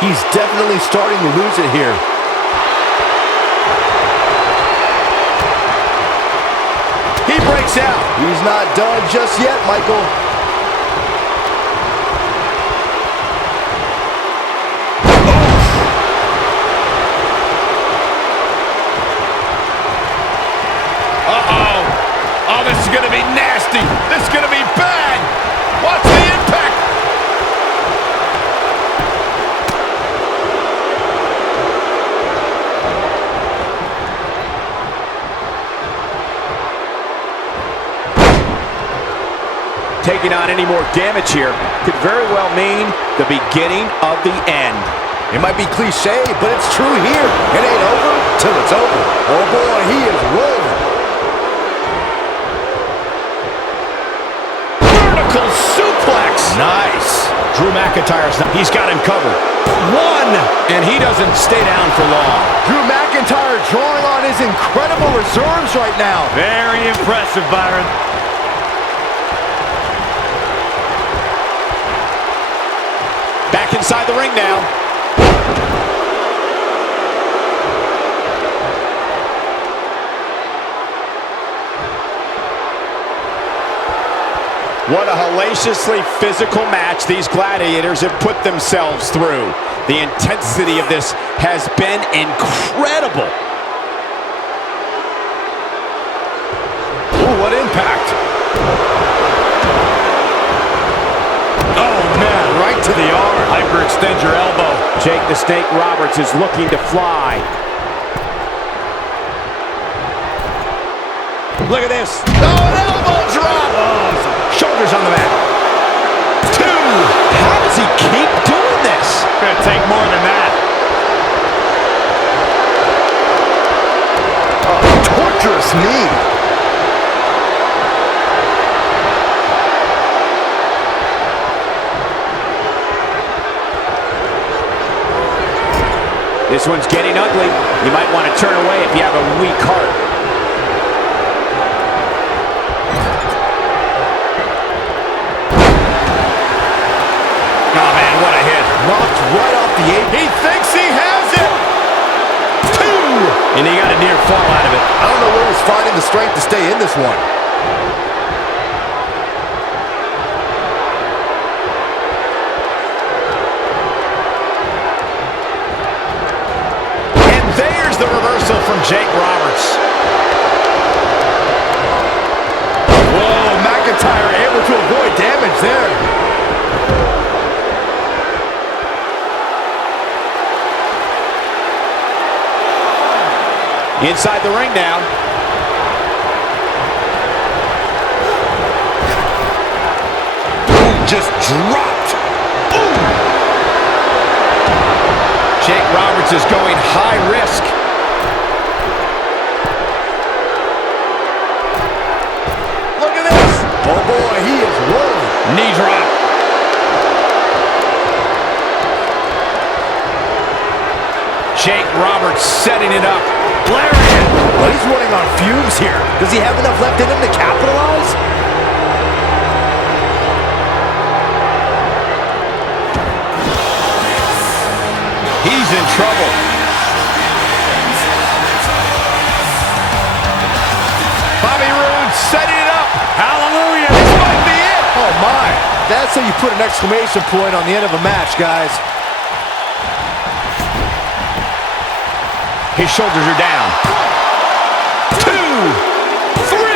He's definitely starting to lose it here. He breaks out. He's not done just yet, Michael. Uh-oh. Oh, this is going to be nasty. This is going to be bad. Watch the impact. Taking on any more damage here could very well mean the beginning of the end. It might be cliche, but it's true here. It ain't over till it's over. Oh boy, he is rolling. Vertical suplex. Nice. Drew McIntyre's he's got him covered. One, and he doesn't stay down for long. Drew McIntyre drawing on his incredible reserves right now. Very impressive, Byron. Back inside the ring now. What a hellaciously physical match these gladiators have put themselves through. The intensity of this has been incredible. Ooh, what impact. Oh, man, right to the arm. Hyperextend your elbow. Jake the Snake Roberts is looking to fly. Look at this. Oh, an elbow drop. Shoulders on the mat. Two. How does he keep doing this? Gonna take more than that. Torturous knee. This one's getting ugly. You might want to turn away if you have a weak heart. Oh, man, what a hit. Knocked right off the apron. He thinks he has it. Two. And he got a near fall out of it. I don't know where he's finding the strength to stay in this one. The reversal from Jake Roberts. Whoa, McIntyre able to avoid damage there. Inside the ring now. Ooh, just dropped. Ooh. Jake Roberts is going high risk. Oh boy, he is rolling. Knee drop. Jake Roberts setting it up. Lariat. But he's running on fumes here. Does he have enough left in him to capitalize? He's in trouble. Bobby Roode setting it up. Hallelujah. This might be it. Oh my. That's how you put an exclamation point on the end of a match, guys. His shoulders are down. 1, 2, 3.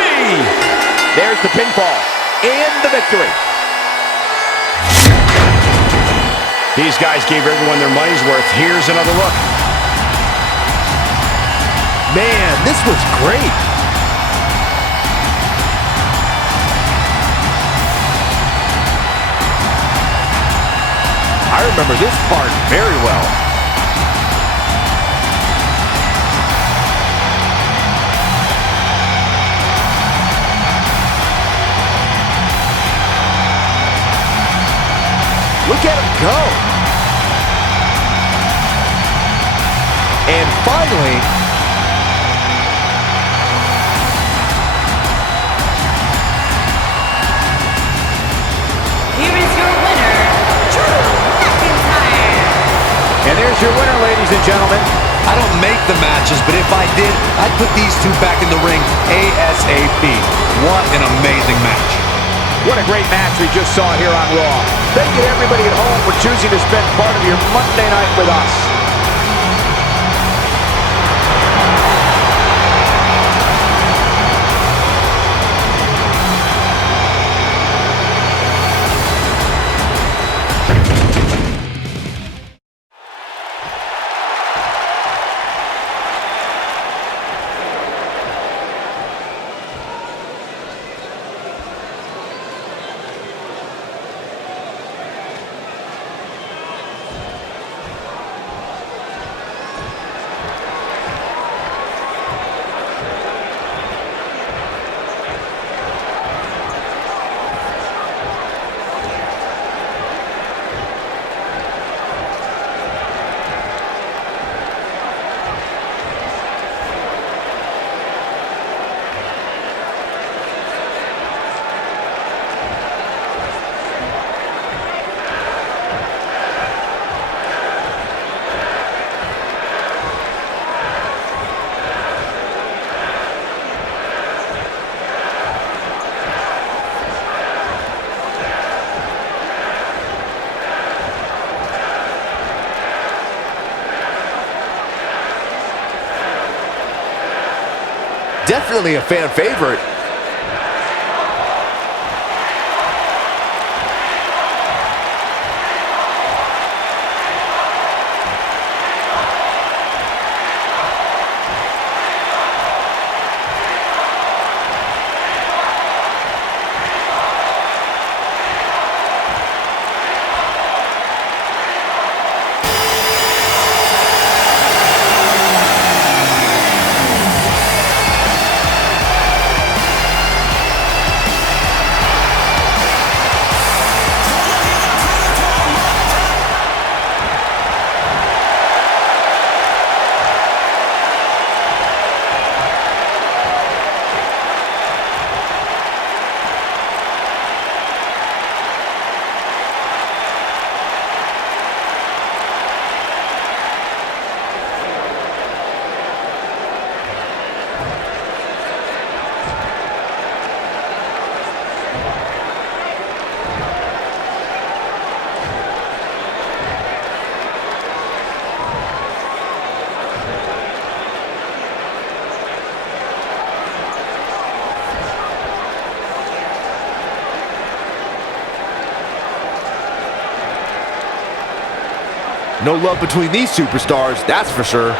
There's the pinfall and the victory. These guys gave everyone their money's worth. Here's another look. Man, this was great. I remember this part very well. Look at him go. And finally, Here is your winner, Drew McIntyre. And there's your winner, ladies and gentlemen. I don't make the matches, but if I did, I'd put these two back in the ring ASAP. What an amazing match. What a great match we just saw here on Raw. Thank you to everybody at home for choosing to spend part of your Monday night with us. definitely a fan favorite. No love between these superstars, that's for sure.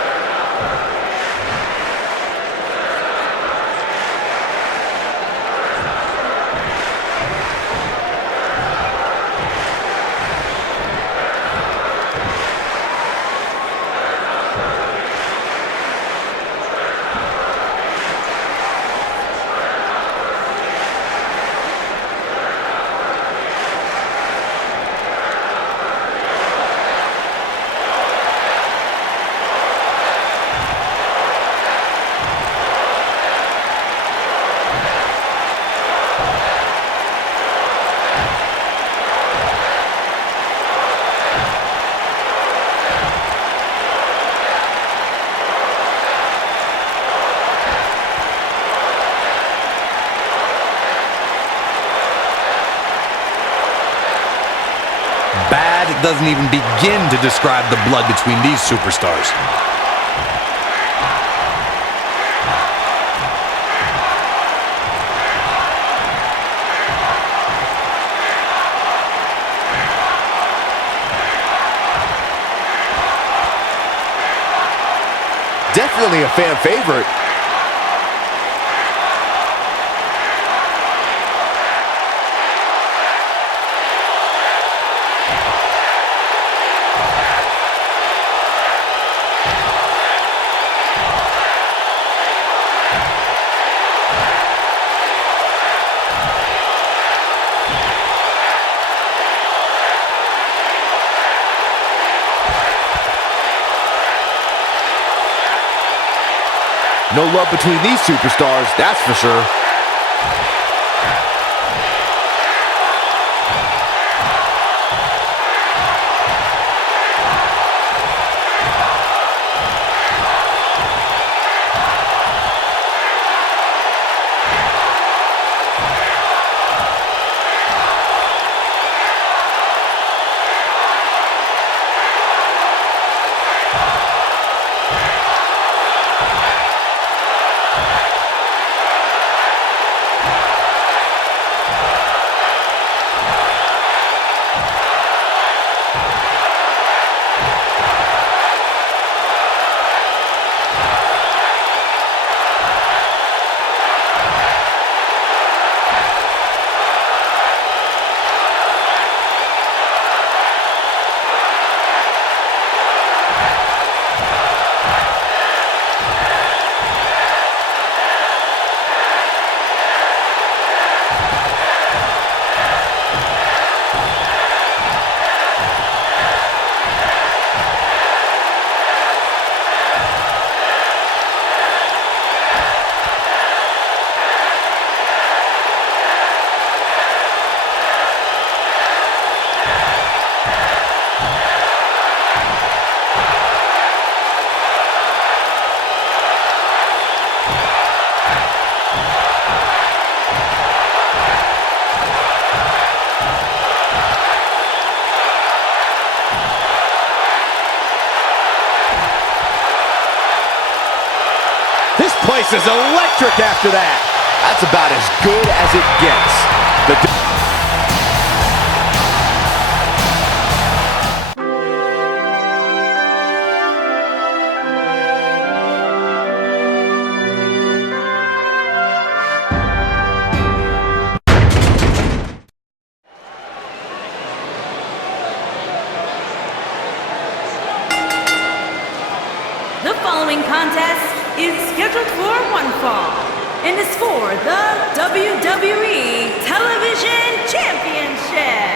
Bad doesn't even begin to describe the blood between these superstars. Definitely a fan favorite. No love between these superstars, that's for sure. This place is electric after that. That's about as good as it gets. The following contest is scheduled for one fall and is for the WWE Television Championship.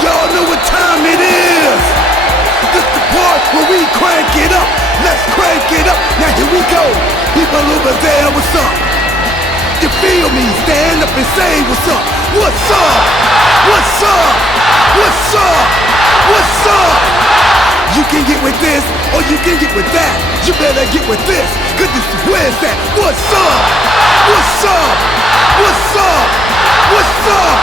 Y'all know what time it is. This the part where we crank it up. Let's crank it up. Now here we go. People over there, what's up? You feel me? Stand up and say what's up. What's up? What's up? What's up? What's up? You can get with this or you can get with that. You better get with this, cause this is where it's at. What's up? What's up? What's up? What's up?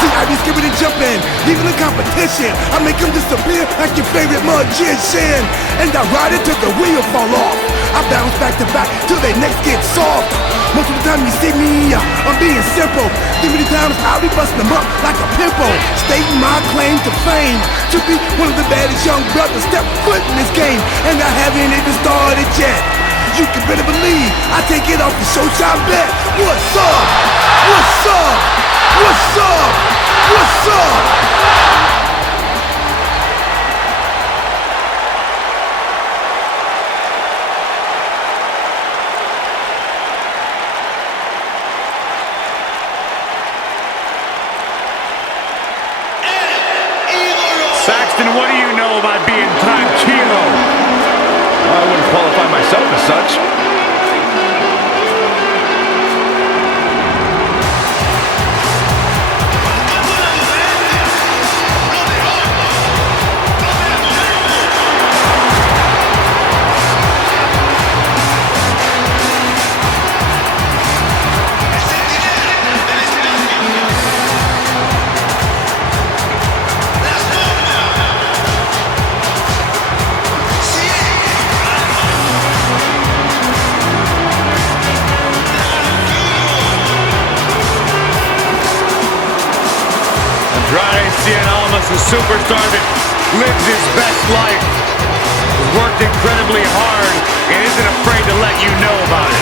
See, I be skipping and jumping, leaving the competition. I make them disappear like your favorite magician. And I ride it till the wheel fall off. I bounce back to back till their necks get soft. Most of the time you see me, I'm being simple. Too many times I'll be busting them up like a pimple. Stating my claim to fame, to be one of the baddest young brothers step foot in this game. And I haven't even started yet. You can better believe I take it off the show shop bet. What's up? What's up? What's up? What's up? Saxton, what do you know about being tranquilo? I wouldn't qualify myself as such. Cien Almas, a superstar that lives his best life, has worked incredibly hard, and isn't afraid to let you know about it.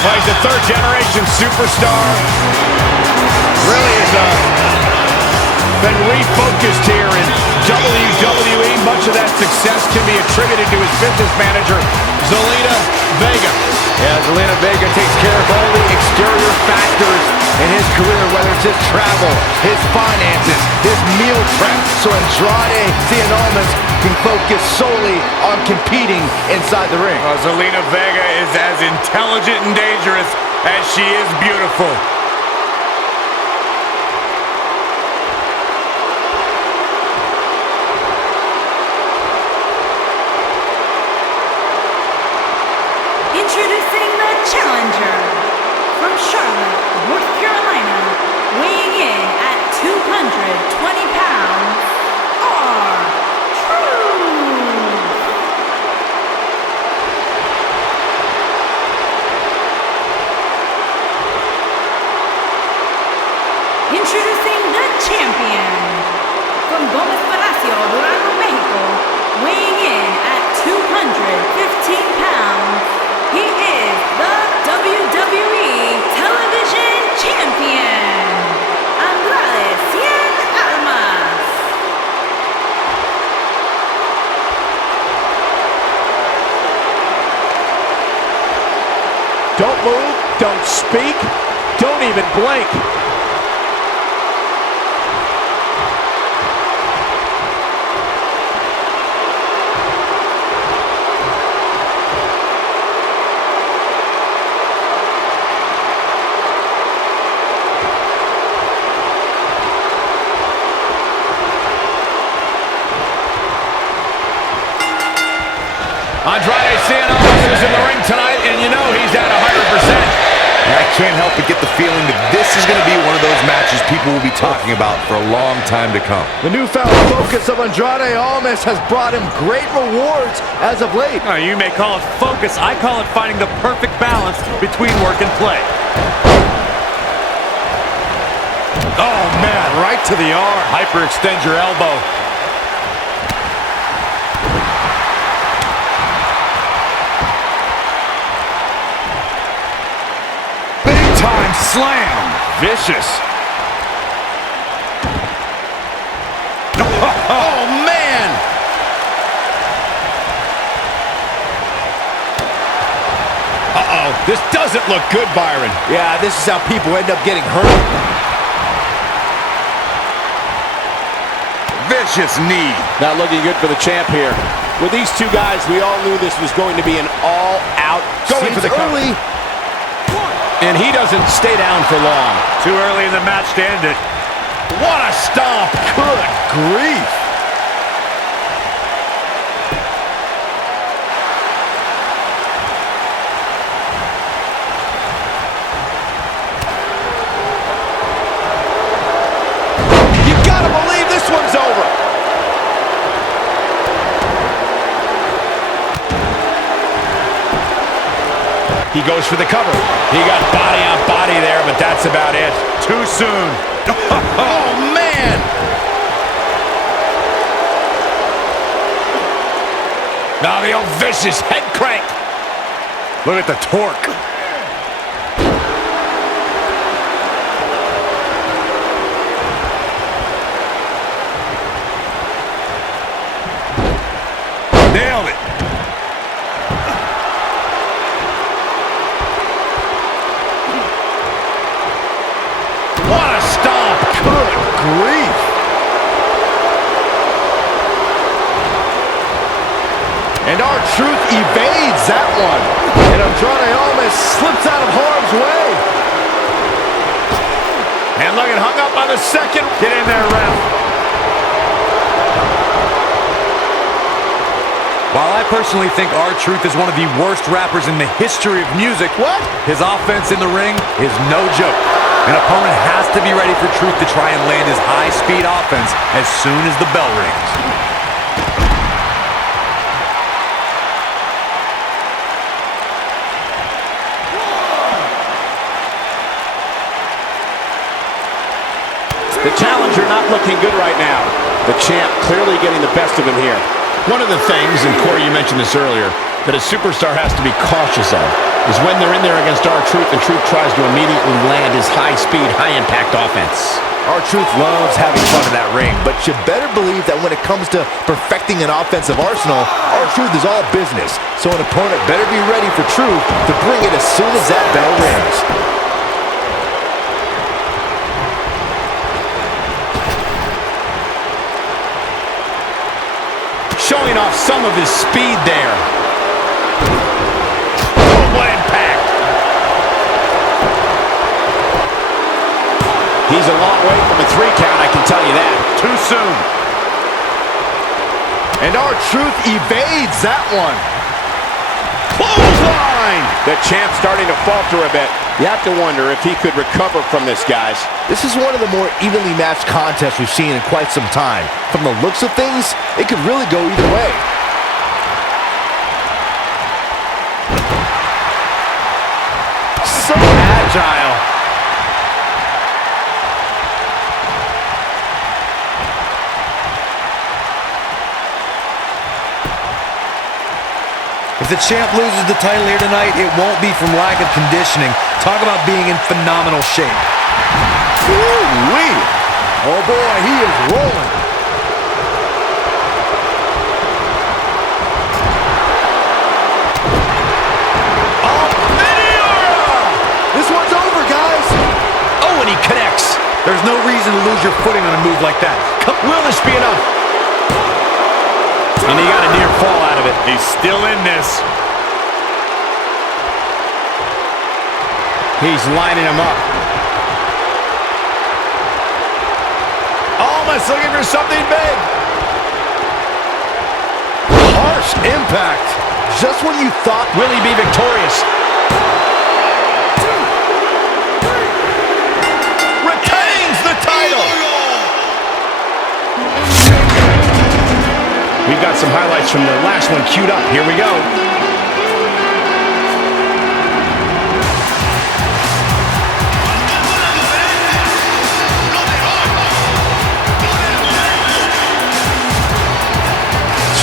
Well, he's a third-generation superstar. Really has been refocused here in WWE. Much of that success can be attributed to his business manager, Zelina Vega. Yeah, Zelina Vega takes care of all the exterior factors in his career, whether it's his travel, his finances, his meal prep. So Andrade Cien Almas can focus solely on competing inside the ring. Zelina Vega is as intelligent and dangerous as she is beautiful. Introducing the challenger from Charlotte, North Carolina, weighing in at 220 pounds, R-Truth. Introducing the champion from Gomez Palacio, Durango, Mexico, weighing in at 215 pounds. He is the WWE Television Champion, Andrade Cien Almas. Don't move, don't speak, don't even blink. Andrade Cien Almas is in the ring tonight, and you know he's at 100%. I can't help but get the feeling that this is going to be one of those matches people will be talking about for a long time to come. The newfound focus of Andrade Almas has brought him great rewards as of late. You may call it focus. I call it finding the perfect balance between work and play. Oh, man, right to the arm. Hyperextend your elbow. Time slam. Vicious. Oh, man. Uh-oh, this doesn't look good, Byron. Yeah, this is how people end up getting hurt. Vicious knee. Not looking good for the champ here. With these two guys, we all knew this was going to be an all-out Going for the cover. early. And he doesn't stay down for long. Too early in the match to end it. What a stomp. Good grief. You gotta believe this one's over. He goes for the cover. He got body on body there, but that's about it. Too soon. Oh, man. Now the old vicious head crank. Look at the torque. Nailed it. What a stomp. Good grief. that one. And Andrade almost slips out of harm's way. And look, hung up on the second. Get in there, ref. While I personally think R-Truth is one of the worst rappers in the history of music, his offense in the ring is no joke. An opponent has to be ready for Truth to try and land his high-speed offense as soon as the bell rings. The challenger not looking good right now. The champ clearly getting the best of him here. One of the things, and Corey, you mentioned this earlier, that a superstar has to be cautious of is when they're in there against R-Truth and Truth tries to immediately land his high-speed, high-impact offense. R-Truth loves having fun in that ring, but you better believe that when it comes to perfecting an offensive arsenal, R-Truth is all business. So an opponent better be ready for Truth to bring it as soon as that bell rings. Showing off some of his speed there. Oh, what impact. He's a long way from a 3 count, I can tell you that. Too soon. And R-Truth evades that one. Clothesline! The champ starting to falter a bit. You have to wonder if he could recover from this, guys. This is one of the more evenly matched contests we've seen in quite some time. From the looks of things, it could really go either way. So agile. If the champ loses the title here tonight, it won't be from lack of conditioning. Talk about being in phenomenal shape. Woo-wee. Oh boy, he is rolling. Oh, Meteora! This one's over, guys. Oh, and he connects. There's no reason to lose your footing on a move like that. Will this be enough? And he got a near fall out of it. He's still in this. He's lining him up. Almost looking for something big. Harsh impact. Just when you thought, Will he be victorious? Retains the title. We've got some highlights from the last one queued up. Here we go.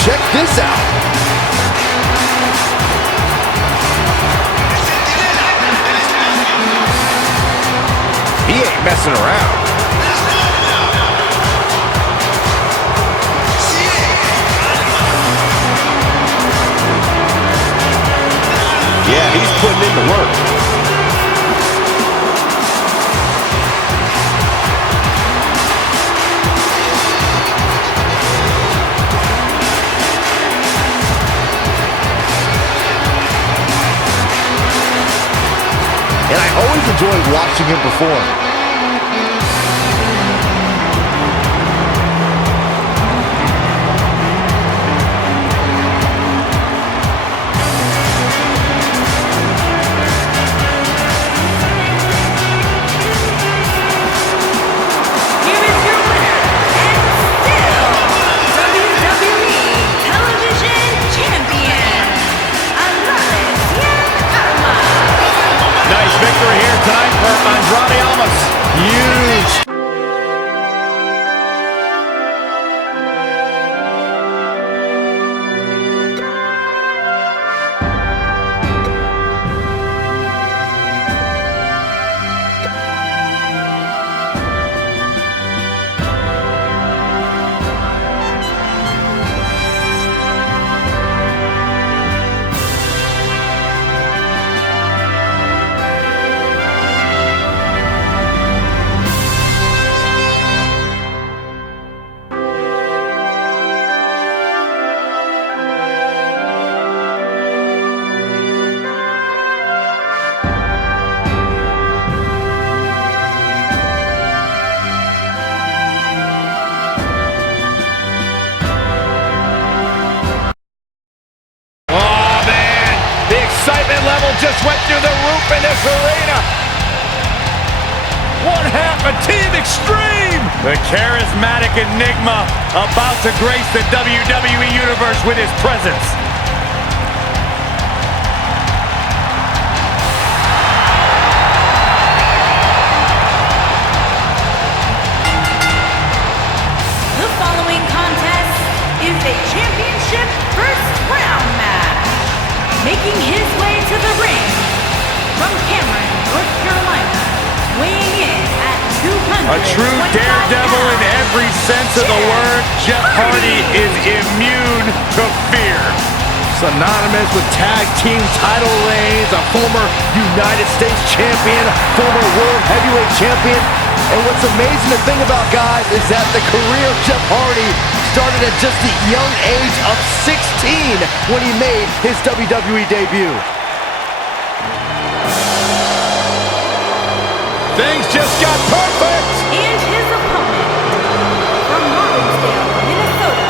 check this out. He ain't messing around. Yeah, he's putting in the work. And I always enjoy watching him perform. Victory here tonight for Andrade Almas. just went through the roof in this arena. One half of Team Extreme. The charismatic enigma about to grace the WWE Universe with his presence. The following contest is a championship first round match. Making his way to the ring from Cameron, North Carolina, weighing in at 200. A true daredevil in every sense of the word, Jeff Hardy is immune to fear. Synonymous with tag team title reigns, a former United States champion, former world heavyweight champion. And what's amazing to think about, guys, is that the career of Jeff Hardy started at just the young age of 16 when he made his WWE debut. Things just got perfect. And his opponent from Martinsdale, Minnesota,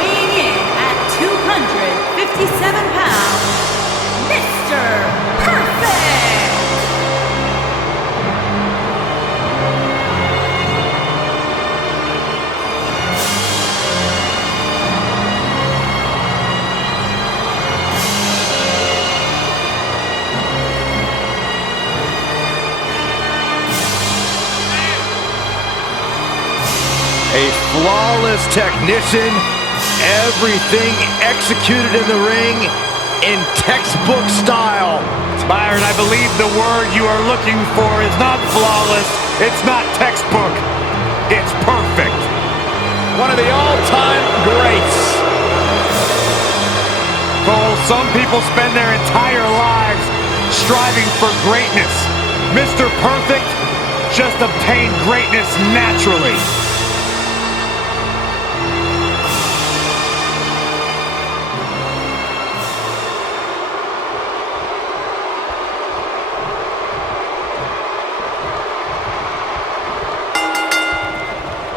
weighing in at 257 pounds, Mr. Perfect. A flawless technician, everything executed in the ring in textbook style. Byron, I believe the word you are looking for is not flawless, it's not textbook, it's perfect. One of the all-time greats. Cole, some people spend their entire lives striving for greatness. Mr. Perfect just obtained greatness naturally.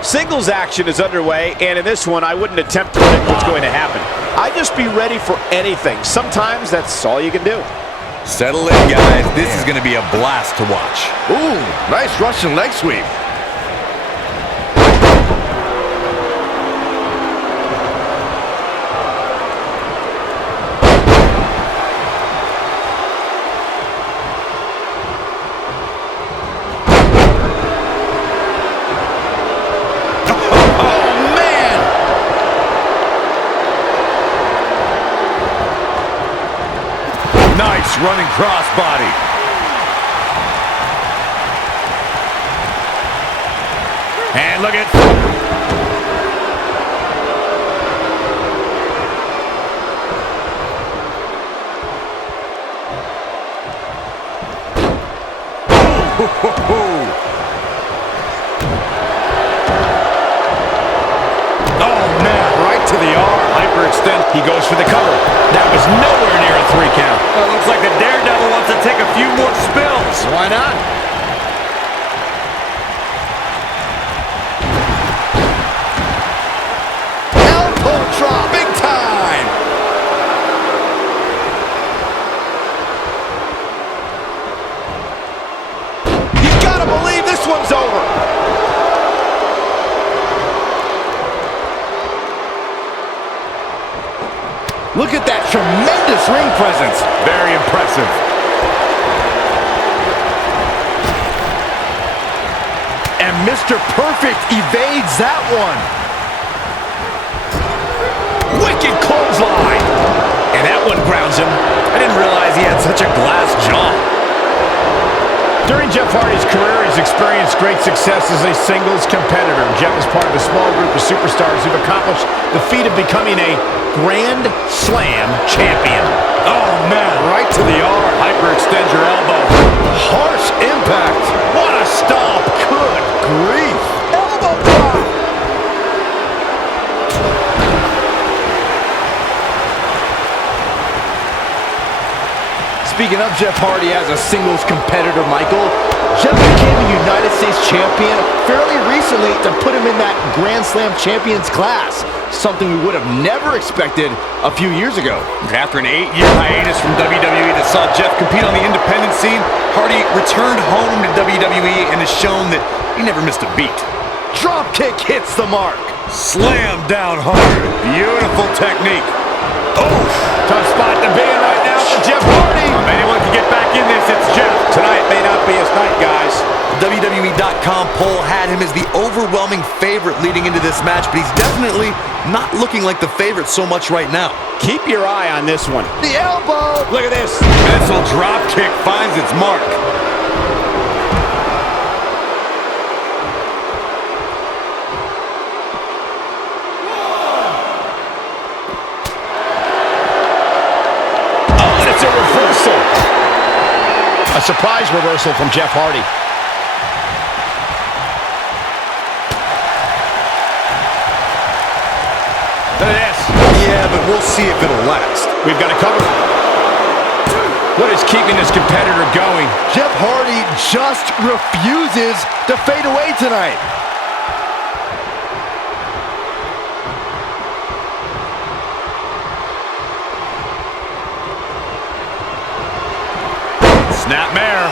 Singles action is underway, and in this one, I wouldn't attempt to predict what's going to happen. I'd just be ready for anything. Sometimes that's all you can do. Settle in, guys. This is going to be a blast to watch. Ooh, nice Russian leg sweep. Nice running crossbody. And look at... Oh, man, right to the arm. Hyperextend. He goes for the cover. That was nowhere near a 3 count. Well, it looks like the Daredevil wants to take a few more spills. Why not? Elbow drop, big time. You gotta believe this one's over. Look at that tremendous ring presence. Very impressive. And Mr. Perfect evades that one. Wicked clothesline. And that one grounds him. I didn't realize he had such a glass jaw. During Jeff Hardy's career, he's experienced great success as a singles competitor. Jeff is part of a small group of superstars who've accomplished the feat of becoming a Grand Slam champion. Oh, man, right to the arm. Hyperextend your elbow. Harsh impact. What a stomp. Good grief. Elbow drop. Speaking of Jeff Hardy as a singles competitor, Michael, Jeff became a United States champion fairly recently to put him in that Grand Slam champions class. something we would have never expected a few years ago. After an 8-year hiatus from WWE that saw Jeff compete on the independent scene, Hardy returned home to WWE and has shown that he never missed a beat. Drop kick hits the mark. Slam down hard. Beautiful technique. Oh, Tough spot to be in right now for Jeff Hardy. If anyone can get back in this, it's Jeff. Tonight may not be his night, guys. the WWE.com poll had him as the overwhelming favorite leading into this match, but he's definitely not looking like the favorite so much right now. Keep your eye on this one. The elbow. Look at this. Missile drop kick finds its mark. It's a reversal. A surprise reversal from Jeff Hardy. Look at this. Yeah, but we'll see if it'll last. We've got a cover. What is keeping this competitor going? Jeff Hardy just refuses to fade away tonight. Snapmare.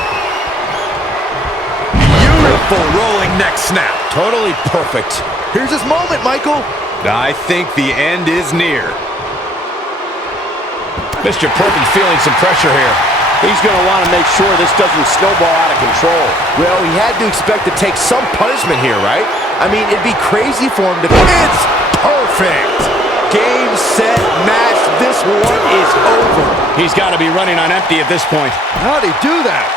Beautiful rolling neck snap. Totally perfect. Here's his moment, Michael. I think the end is near. Mr. Perfect feeling some pressure here. He's going to want to make sure this doesn't snowball out of control. Well, he had to expect to take some punishment here, right? I mean, it'd be crazy for him to... It's perfect! Game, set, match. This one is over. He's got to be running on empty at this point. How'd he do that?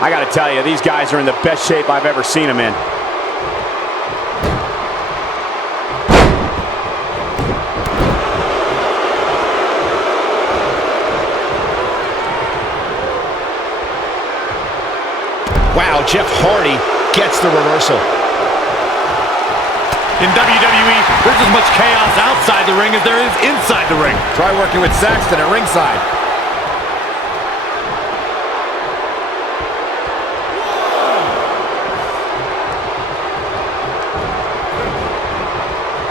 I got to tell you, these guys are in the best shape I've ever seen them in. Wow, Jeff Hardy gets the reversal. In WWE, there's as much chaos outside the ring as there is inside the ring. Try working with Saxton at ringside.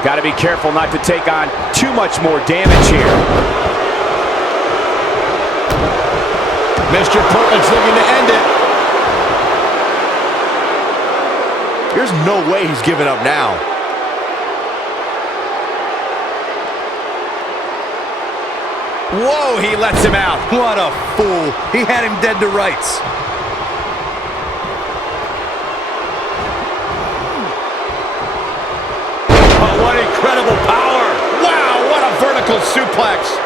Got to be careful not to take on too much more damage here. Mr. Perfect's looking to end it. There's no way he's giving up now. Whoa, he lets him out. What a fool. He had him dead to rights. Oh, what incredible power. Wow, what a vertical suplex.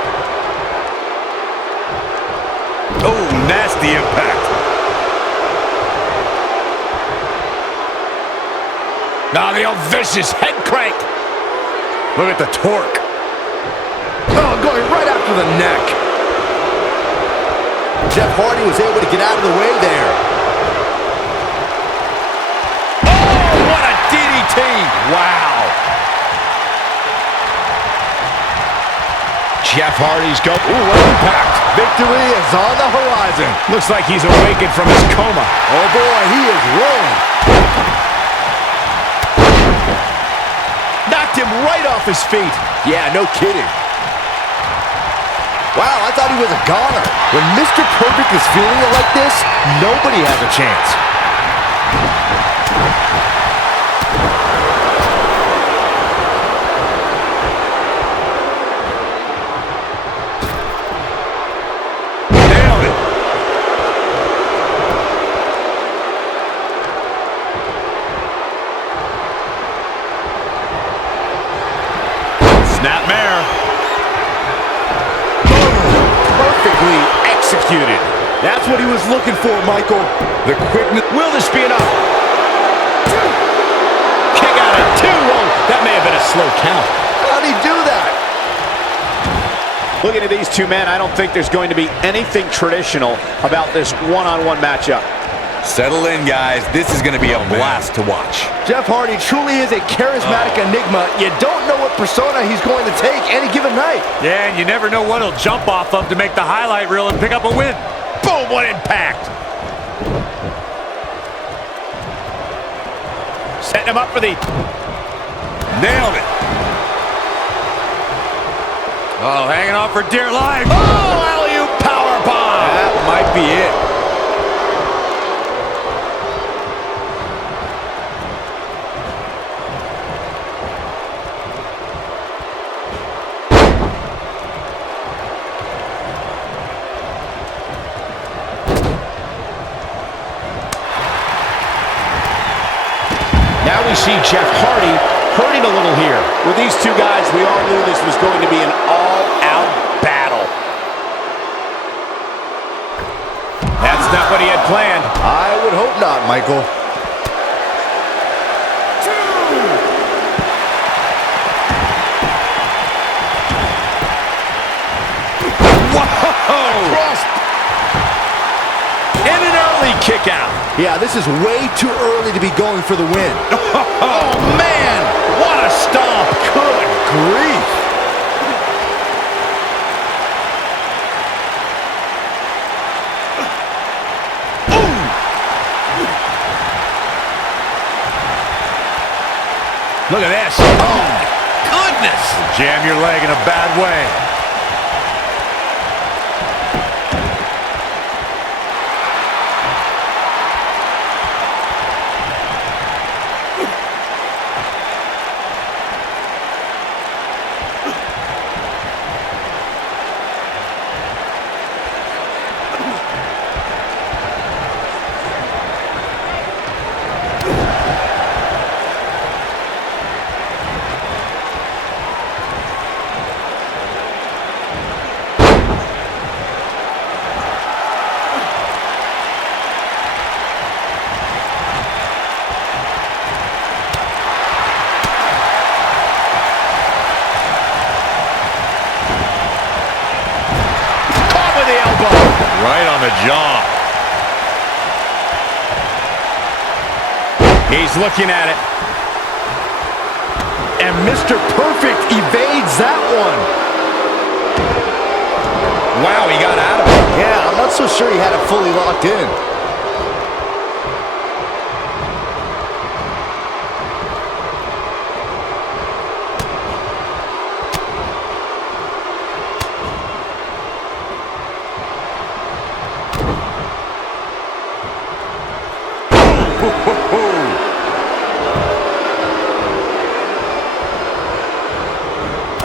Oh, nasty impact. Now the old vicious head crank. Look at the torque. Oh, going right after the neck. Jeff Hardy was able to get out of the way there. Oh, what a DDT. Wow. Jeff Hardy's go. Ooh, what impact. Victory is on the horizon. Looks like he's awakened from his coma. Oh boy, he is rolling. Knocked him right off his feet. Yeah, no kidding. Wow, I thought he was a goner. When Mr. Perfect is feeling it like this, nobody has a chance. Nailed it. Snapmare. Perfectly executed. That's what he was looking for, Michael. The quickness. Will this be enough? Kick out at 2. Oh, that may have been a slow count. How'd he do that? Looking at these two men, I don't think there's going to be anything traditional about this one-on-one matchup. Settle in, guys. This is going to be a blast to watch. Jeff Hardy truly is a charismatic enigma. You don't know what persona he's going to take any given night. Yeah, and you never know what he'll jump off of to make the highlight reel and pick up a win. Boom, what impact. Setting him up for the... Nailed it. Oh, hanging on for dear life. Oh, alley-oop powerbomb. That might be it. Now we see Jeff Hardy hurting a little here. With these two guys, we all knew this was going to be an all-out battle. That's not what he had planned. I would hope not, Michael. Whoa! And an early kick out. Yeah, this is way too early to be going for the win. Oh, man! What a stomp! Good grief! Look at this. Oh, my goodness! Jam your leg in a bad way. Right on the jaw. He's looking at it. And Mr. Perfect evades that one. Wow, he got out of it. Yeah, I'm not so sure he had it fully locked in.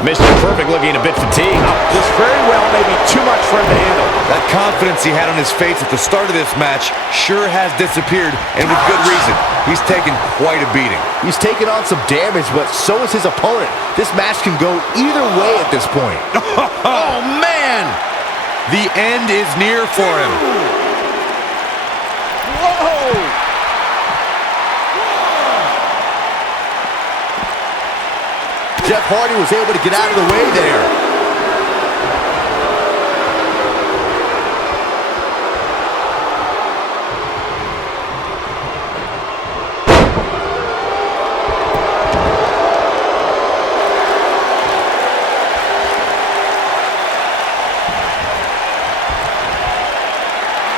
Mr. Perfect looking a bit fatigued. This very well may be too much for him to handle. That confidence he had on his face at the start of this match sure has disappeared, and with good reason. He's taken quite a beating. He's taken on some damage, but so is his opponent. This match can go either way at this point. Oh, man! The end is near for him. Whoa! Jeff Hardy was able to get out of the way there.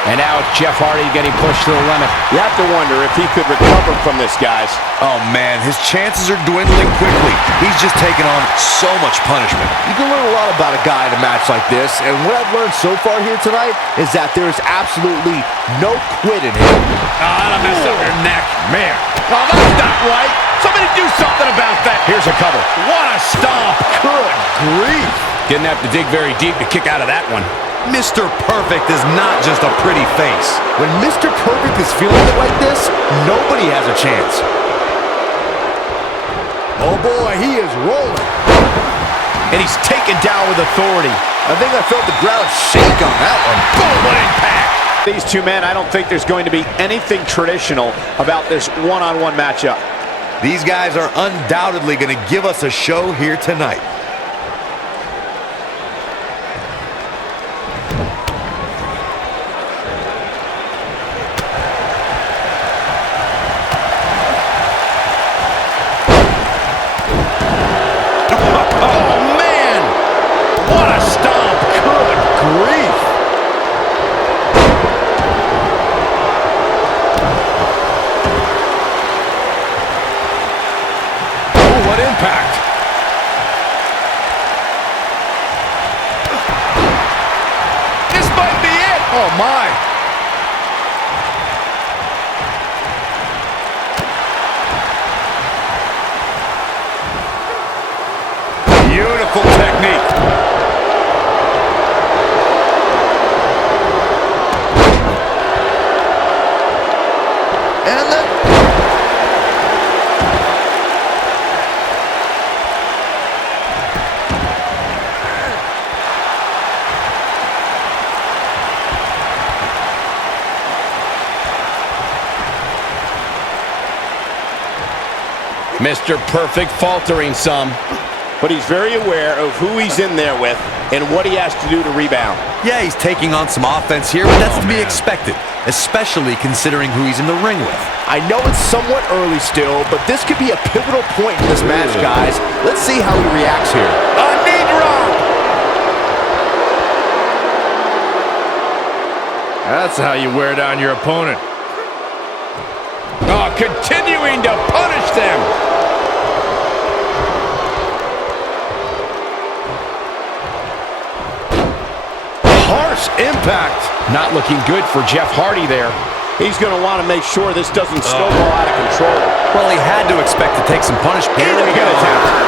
And now it's Jeff Hardy getting pushed to the limit. You have to wonder if he could recover from this, guys. Oh, man, his chances are dwindling quickly. He's just taken on so much punishment. You can learn a lot about a guy in a match like this, and what I've learned so far here tonight is that there is absolutely no quit in him. Oh, that'll mess up your neck. Man. Oh, that's not right. Somebody do something about that. Here's a cover. What a stomp. Good grief. Didn't have to dig very deep to kick out of that one. Mr. Perfect is not just a pretty face. When Mr. Perfect is feeling it like this, nobody has a chance. Oh boy, he is rolling. And he's taken down with authority. I think I felt the ground shake on that one. Boom, what impact. These two men, I don't think there's going to be anything traditional about this one-on-one matchup. These guys are undoubtedly going to give us a show here tonight. Beautiful technique. And then... Mr. Perfect faltering some. But he's very aware of who he's in there with and what he has to do to rebound. Yeah, he's taking on some offense here, but that's to be expected, especially considering who he's in the ring with. I know it's somewhat early still, but this could be a pivotal point in this match, guys. Let's see how he reacts here. A knee drop! That's how you wear down your opponent. Oh, continuing to punish them. Harsh impact. Not looking good for Jeff Hardy there. He's going to want to make sure this doesn't snowball out of control. Well, he had to expect to take some punishment. Here we go.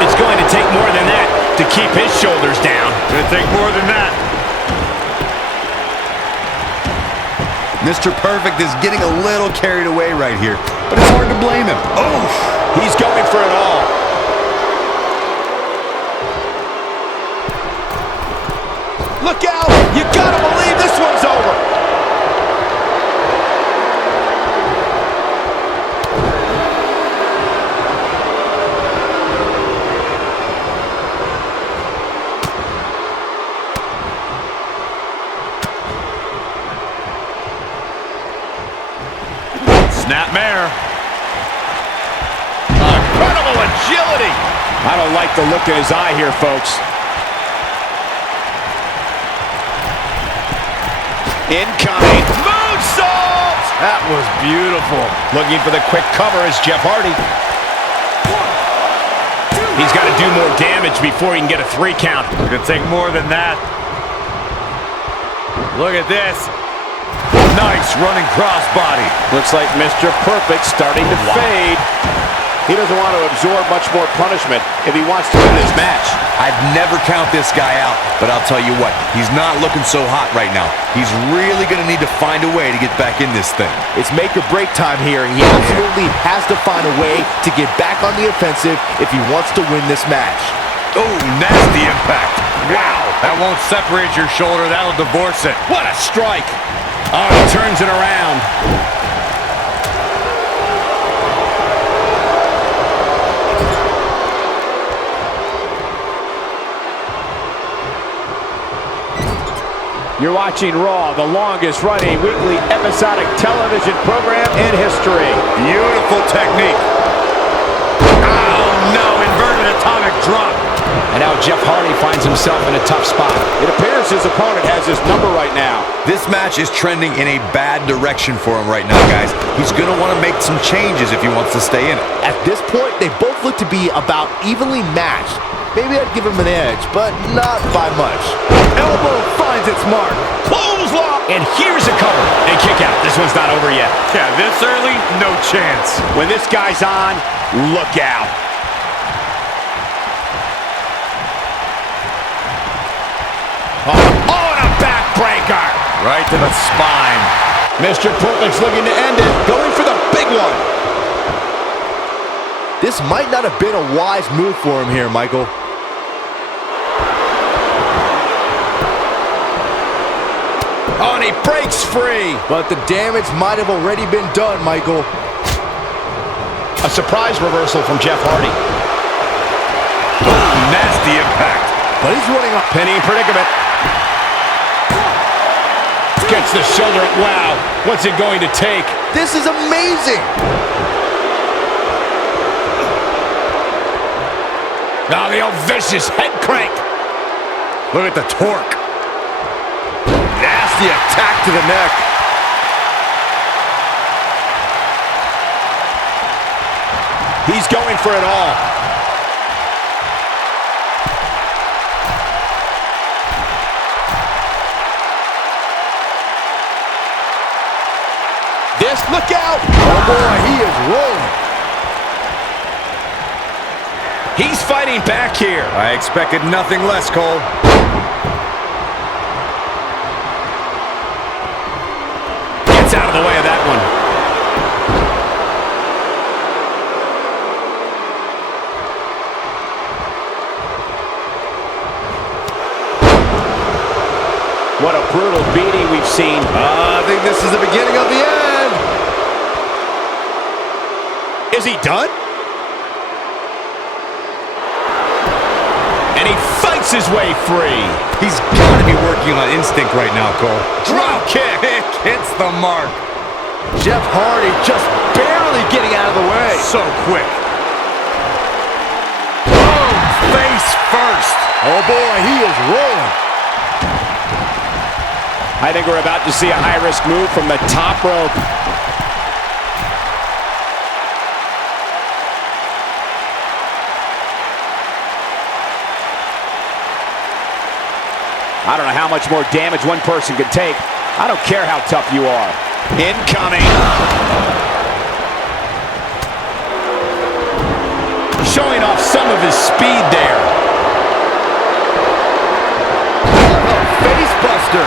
It's going to take more than that to keep his shoulders down. Gonna take more than that. Mr. Perfect is getting a little carried away right here, but it's hard to blame him. Oh, he's going for it all. Look out! You gotta believe this one's over. Snapmare. Incredible agility. I don't like the look in his eye here, folks. Incoming. Moonsault! That was beautiful. Looking for the quick cover is Jeff Hardy. He's got to do more damage before he can get a 3 count. Gonna take more than that. Look at this. Nice running crossbody. Looks like Mr. Perfect starting to fade. He doesn't want to absorb much more punishment if he wants to win this match. I'd never count this guy out, but I'll tell you what, he's not looking so hot right now. He's really going to need to find a way to get back in this thing. It's make or break time here, and he absolutely has to find a way to get back on the offensive if he wants to win this match. Oh, nasty impact. Wow. That won't separate your shoulder. That'll divorce it. What a strike. Oh, he turns it around. You're watching Raw, the longest running weekly episodic television program in history. Beautiful technique. Oh, no. Inverted atomic drop. And now Jeff Hardy finds himself in a tough spot. It appears his opponent has his number right now. This match is trending in a bad direction for him right now, guys. He's going to want to make some changes if he wants to stay in it. At this point, they both look to be about evenly matched. Maybe I'd give him an edge, but not by much. Elbow finds its mark. Clothesline. And here's a cover. And kick out. This one's not over yet. Yeah, this early, no chance. When this guy's on, look out. Oh, and a backbreaker. Right to the spine. Mr. Perfect's looking to end it. Going for the big one. This might not have been a wise move for him here, Michael. Oh, and he breaks free. But the damage might have already been done, Michael. A surprise reversal from Jeff Hardy. Oh, nasty impact. But he's running up. Penny in predicament. Gets the shoulder. Wow. What's it going to take? This is amazing. Now the old vicious head crank. Look at the torque. Nasty attack to the neck. He's going for it all. This, look out! Oh boy, he is rolling. He's fighting back here. I expected nothing less, Cole. Gets out of the way of that one. What a brutal beating we've seen. I think this is the beginning of the end. Is he done? And he fights his way free. He's got to be working on instinct right now, Cole. Drop kick. It hits the mark. Jeff Hardy just barely getting out of the way. So quick. Boom! Face first. Oh boy, he is rolling. I think we're about to see a high-risk move from the top rope. I don't know how much more damage one person can take. I don't care how tough you are. Incoming. Showing off some of his speed there. Face buster.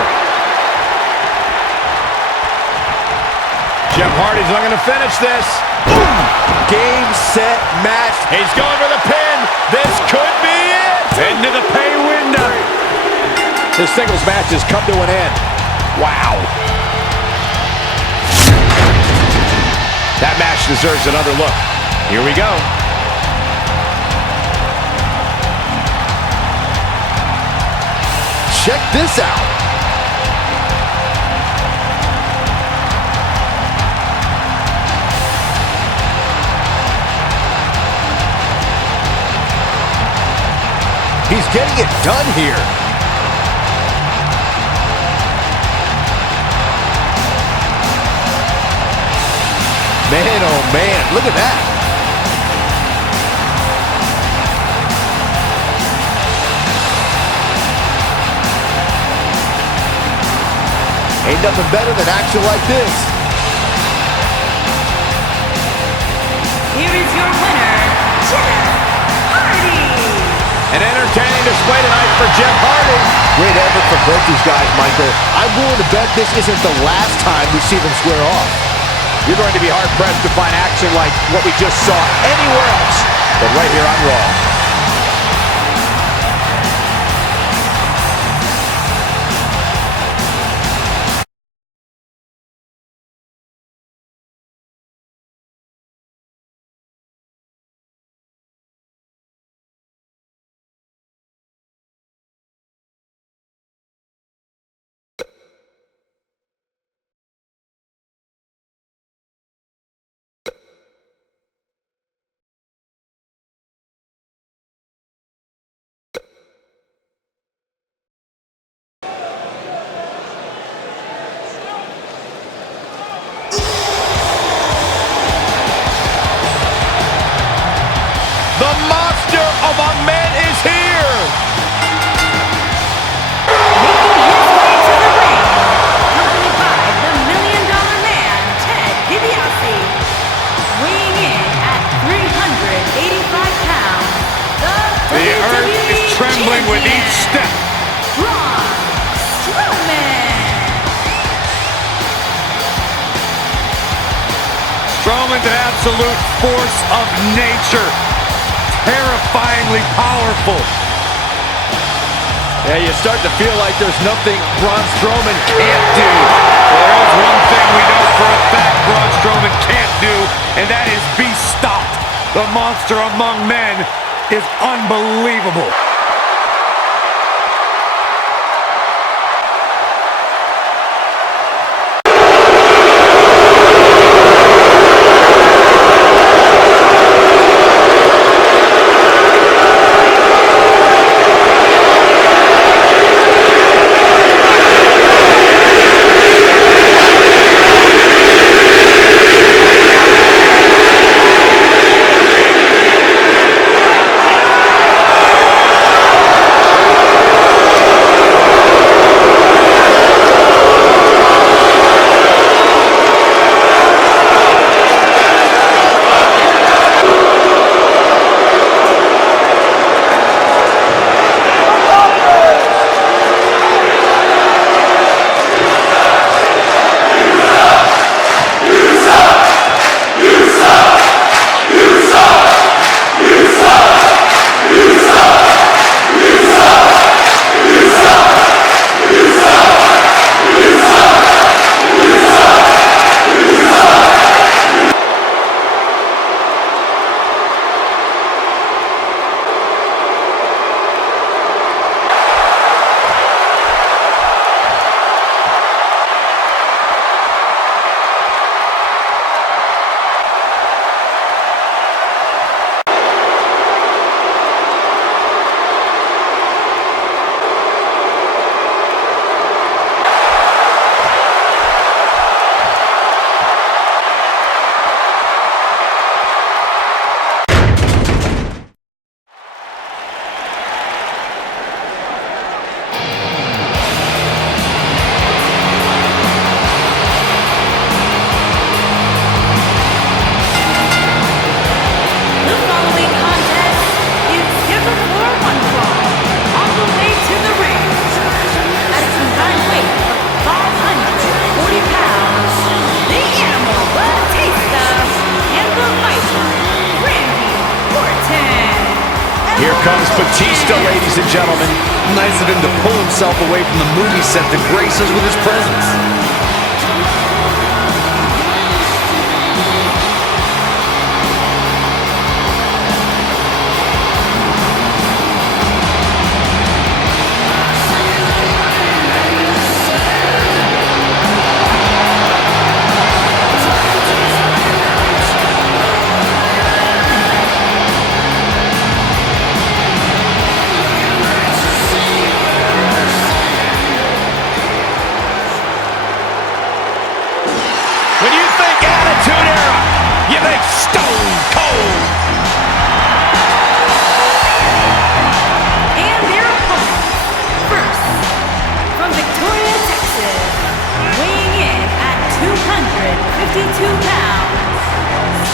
Jeff Hardy's not going to finish this. Boom. Game, set, match. He's going for the pin. This could be it. Into the pay window. This singles match has come to an end. Wow. That match deserves another look. Here we go. Check this out. He's getting it done here. Man, oh man, look at that. Ain't nothing better than action like this. Here is your winner, Jeff Hardy. An entertaining display tonight for Jeff Hardy. Great effort from both these guys, Michael. I'm willing to bet this isn't the last time we see them square off. You're going to be hard-pressed to find action like what we just saw anywhere else, but right here on Raw. The monster among men is here. Making his way to the ring, accompanied by the $1 Million Man, Ted DiBiase. Weighing in at 385 pounds, The earth is trembling with each step. Braun Strowman. Strowman's an absolute force of nature. Terrifyingly powerful. Yeah, you start to feel like there's nothing Braun Strowman can't do. There is one thing we know for a fact Braun Strowman can't do, and that is be stopped. The monster among men is unbelievable. Here comes Batista, ladies and gentlemen. Nice of him to pull himself away from the movie set to grace us with his presence. When you think Attitude Era, you think Stone Cold. And their opponents, first, from Victoria, Texas, weighing in at 252 pounds,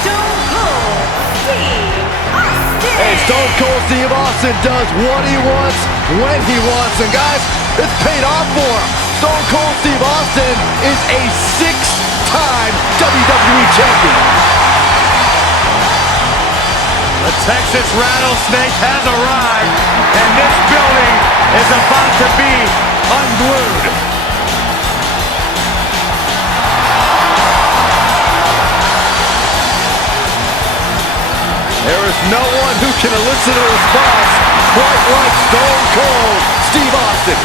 Stone Cold Steve Austin. Hey, Stone Cold Steve Austin does what he wants, when he wants, and guys, it's paid off for him. Stone Cold Steve Austin is a six-time WWE champion. The Texas Rattlesnake has arrived, and this building is about to be unglued. There is no one who can elicit a response quite like Stone Cold Steve Austin.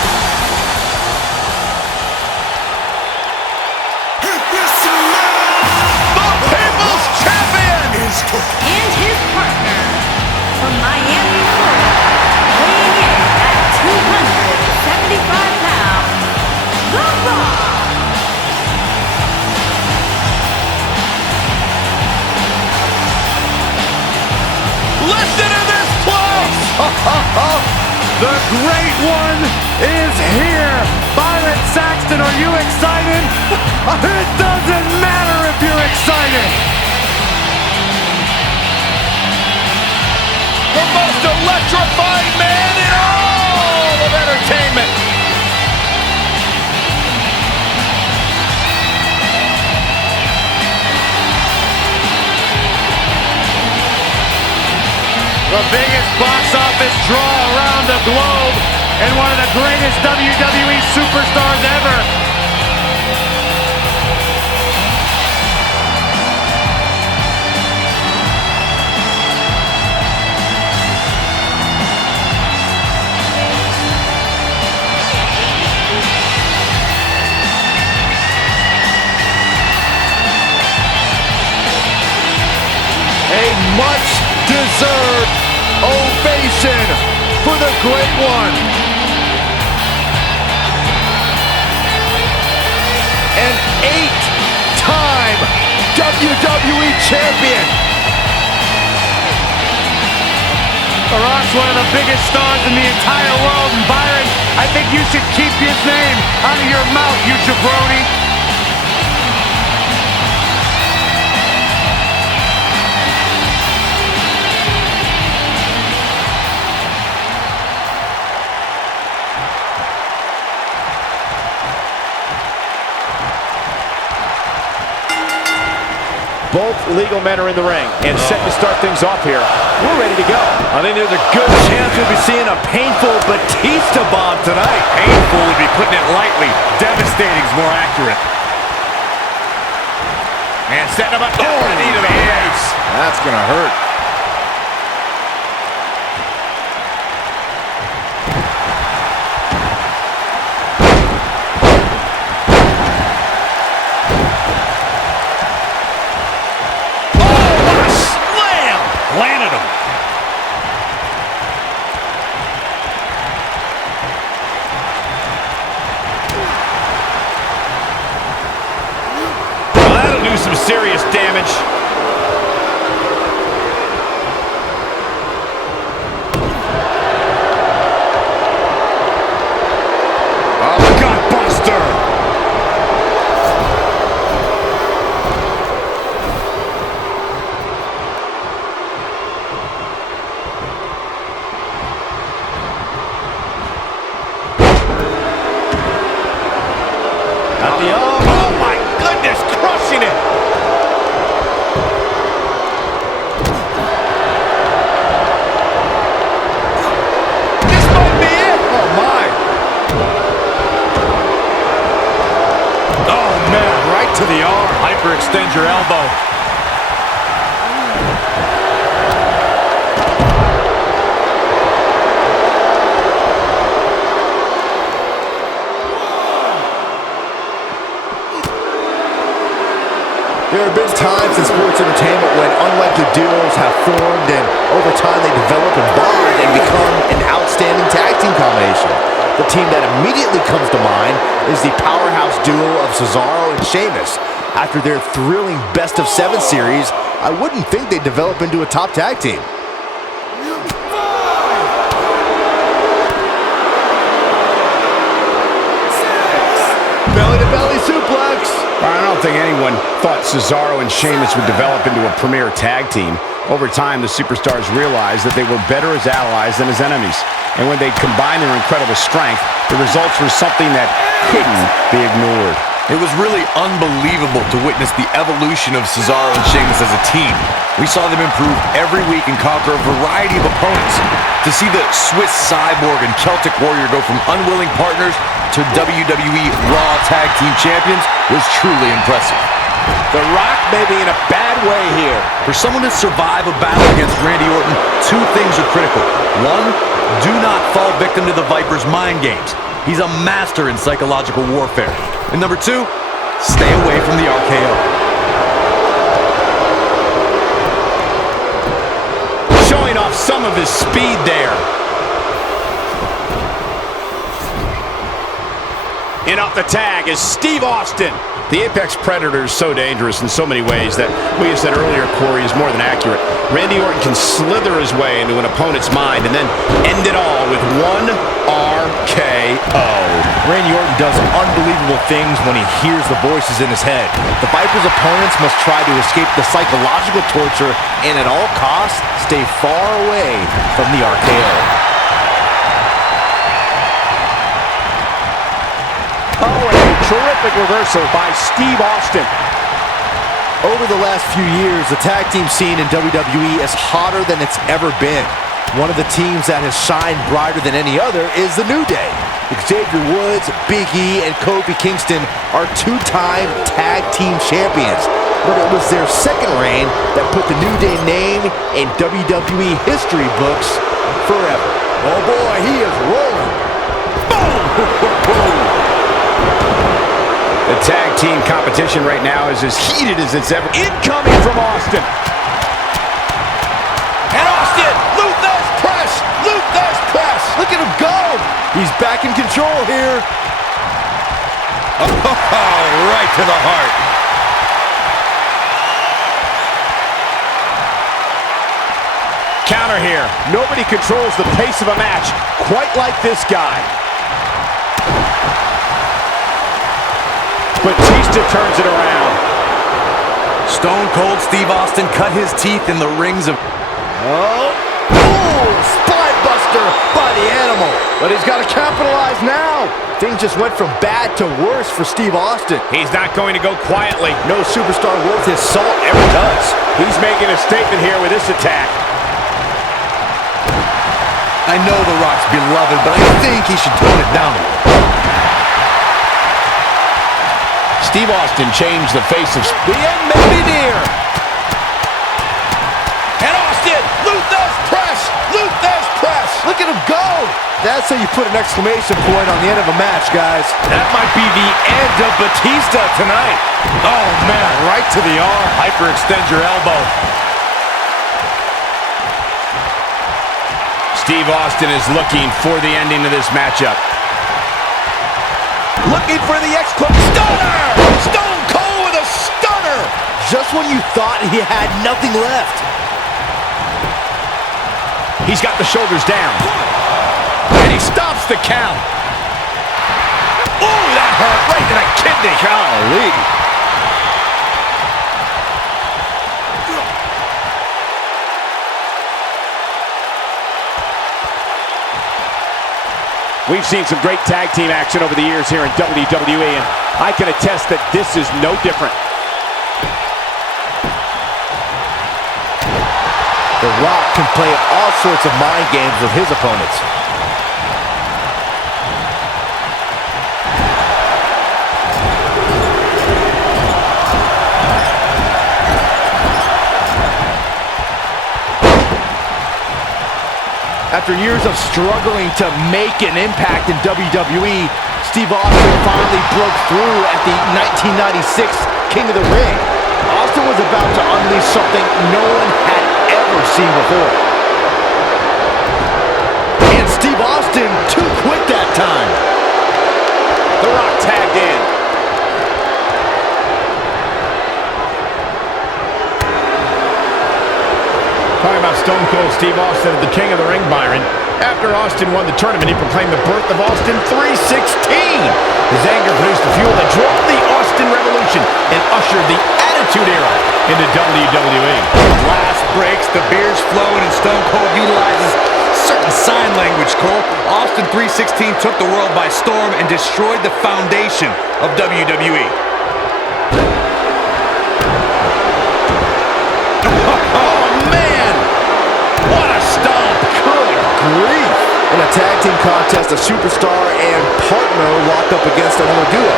And his partner, from Miami, Florida, weighing in at 275 pounds, The Rock. Listen to this place! The Great One is here! Byron Saxton, are you excited? It doesn't matter if you're excited! The most electrifying man in all of entertainment. The biggest box office draw around the globe and one of the greatest WWE superstars ever. A much-deserved ovation for the Great One. An 8-time WWE champion. The Rock's one of the biggest stars in the entire world, and Byron, I think you should keep his name out of your mouth, you jabroni. Both legal men are in the ring and set to start things off here. We're ready to go. I think there's a good chance we'll be seeing a painful Batista bomb tonight. Painful would be putting it lightly. Devastating is more accurate. And setting him up there with a knee to the face. That's gonna hurt. Landed him. Well, that'll do some serious damage. Oh, Godbuster. Oh my goodness, crushing it. to the arm. Hyperextend your elbow. There have been times in sports entertainment when unlikely duos have formed, and over time they develop and bond and become an outstanding tag team combination. The team that immediately comes to mind is the powerhouse duo of Cesaro and Sheamus. After their thrilling best-of-7 series, I wouldn't think they'd develop into a top tag team. Belly-to-belly suplex. I don't think anyone thought Cesaro and Sheamus would develop into a premier tag team. Over time, the superstars realized that they were better as allies than as enemies. And when they combined their incredible strength, the results were something that couldn't be ignored. It was really unbelievable to witness the evolution of Cesaro and Sheamus as a team. We saw them improve every week and conquer a variety of opponents. To see the Swiss Cyborg and Celtic Warrior go from unwilling partners to WWE Raw Tag Team Champions was truly impressive. The Rock may be in a bad way here. For someone to survive a battle against Randy Orton, two things are critical. One, do not fall victim to the Viper's mind games. He's a master in psychological warfare. And number two, stay away from the RKO. Showing off some of his speed there. In off the tag is Steve Austin. The Apex Predator is so dangerous in so many ways that we have said earlier, Corey, is more than accurate. Randy Orton can slither his way into an opponent's mind and then end it all with one RKO. Randy Orton does unbelievable things when he hears the voices in his head. The Viper's opponents must try to escape the psychological torture and at all costs stay far away from the RKO. Oh, and a terrific reversal by Steve Austin. Over the last few years, the tag team scene in WWE is hotter than it's ever been. One of the teams that has shined brighter than any other is the New Day. Xavier Woods, Big E, and Kofi Kingston are two-time tag team champions. But it was their second reign that put the New Day name in WWE history books forever. Oh boy, he is rolling. Boom! The tag team competition right now is as heated as it's ever. Incoming from Austin. And Austin, Luther's press, Luther's press. Look at him go. He's back in control here. Oh, right to the heart. Counter here. Nobody controls the pace of a match quite like this guy. Batista turns it around. Stone Cold Steve Austin cut his teeth in the rings of... Oh, spine buster by the animal. But he's got to capitalize now. Things just went from bad to worse for Steve Austin. He's not going to go quietly. No superstar worth his salt ever does. He's making a statement here with this attack. I know The Rock's beloved, but I think he should tone it down a little. Steve Austin changed the face of... The end may be near. And Austin, Luther's press, Luther's press. Look at him go. That's how you put an exclamation point on the end of a match, guys. That might be the end of Batista tonight. Oh, man, right to the arm. Hyperextend your elbow. Steve Austin is looking for the ending of this matchup. Looking for the exclamation. Stunner! Stone Cold with a stunner! Just when you thought he had nothing left. He's got the shoulders down. And he stops the count. Oh, that hurt right in the kidney. Golly. We've seen some great tag team action over the years here in WWE, and I can attest that this is no different. The Rock can play all sorts of mind games with his opponents. After years of struggling to make an impact in WWE, Steve Austin finally broke through at the 1996 King of the Ring. Austin was about to unleash something no one had ever seen before. And Steve Austin too quick that time. The Rock tagged in. Talking about Stone Cold Steve Austin at the King of the Ring, Byron. After Austin won the tournament, he proclaimed the birth of Austin 316. His anger produced the fuel that drove the Austin Revolution and ushered the Attitude Era into WWE. Glass breaks, the beer's flowing, and Stone Cold utilizes certain sign language, Cole. Austin 316 took the world by storm and destroyed the foundation of WWE. In a tag team contest, a superstar and partner lock up against another duo.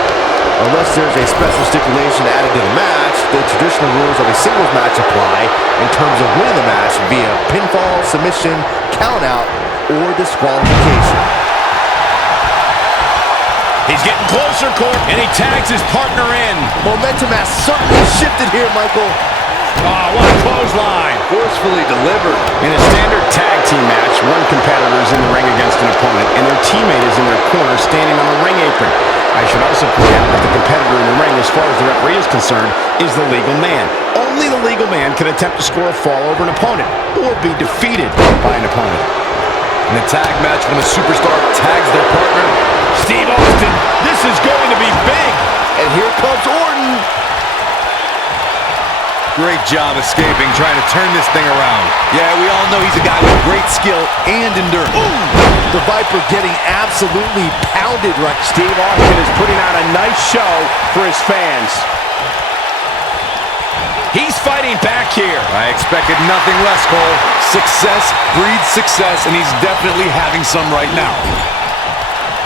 Unless there's a special stipulation added to the match, the traditional rules of a singles match apply in terms of winning the match via pinfall, submission, countout, or disqualification. He's getting closer, Court, and he tags his partner in. Momentum has certainly shifted here, Michael. Oh, what a clothesline. Forcefully delivered. In a standard tag team match, one competitor is in the ring against an opponent, and their teammate is in their corner standing on the ring apron. I should also point out that the competitor in the ring, as far as the referee is concerned, is the legal man. Only the legal man can attempt to score a fall over an opponent or be defeated by an opponent. In a tag match, when a superstar tags their partner, Steve Austin, this is going to be big. And here comes Orton. great job escaping, trying to turn this thing around. Yeah, we all know he's a guy with great skill and endurance. Ooh, the Viper getting absolutely pounded right. Steve Austin is putting on a nice show for his fans. He's fighting back here. I expected nothing less, Cole. Success breeds success, and he's definitely having some right now.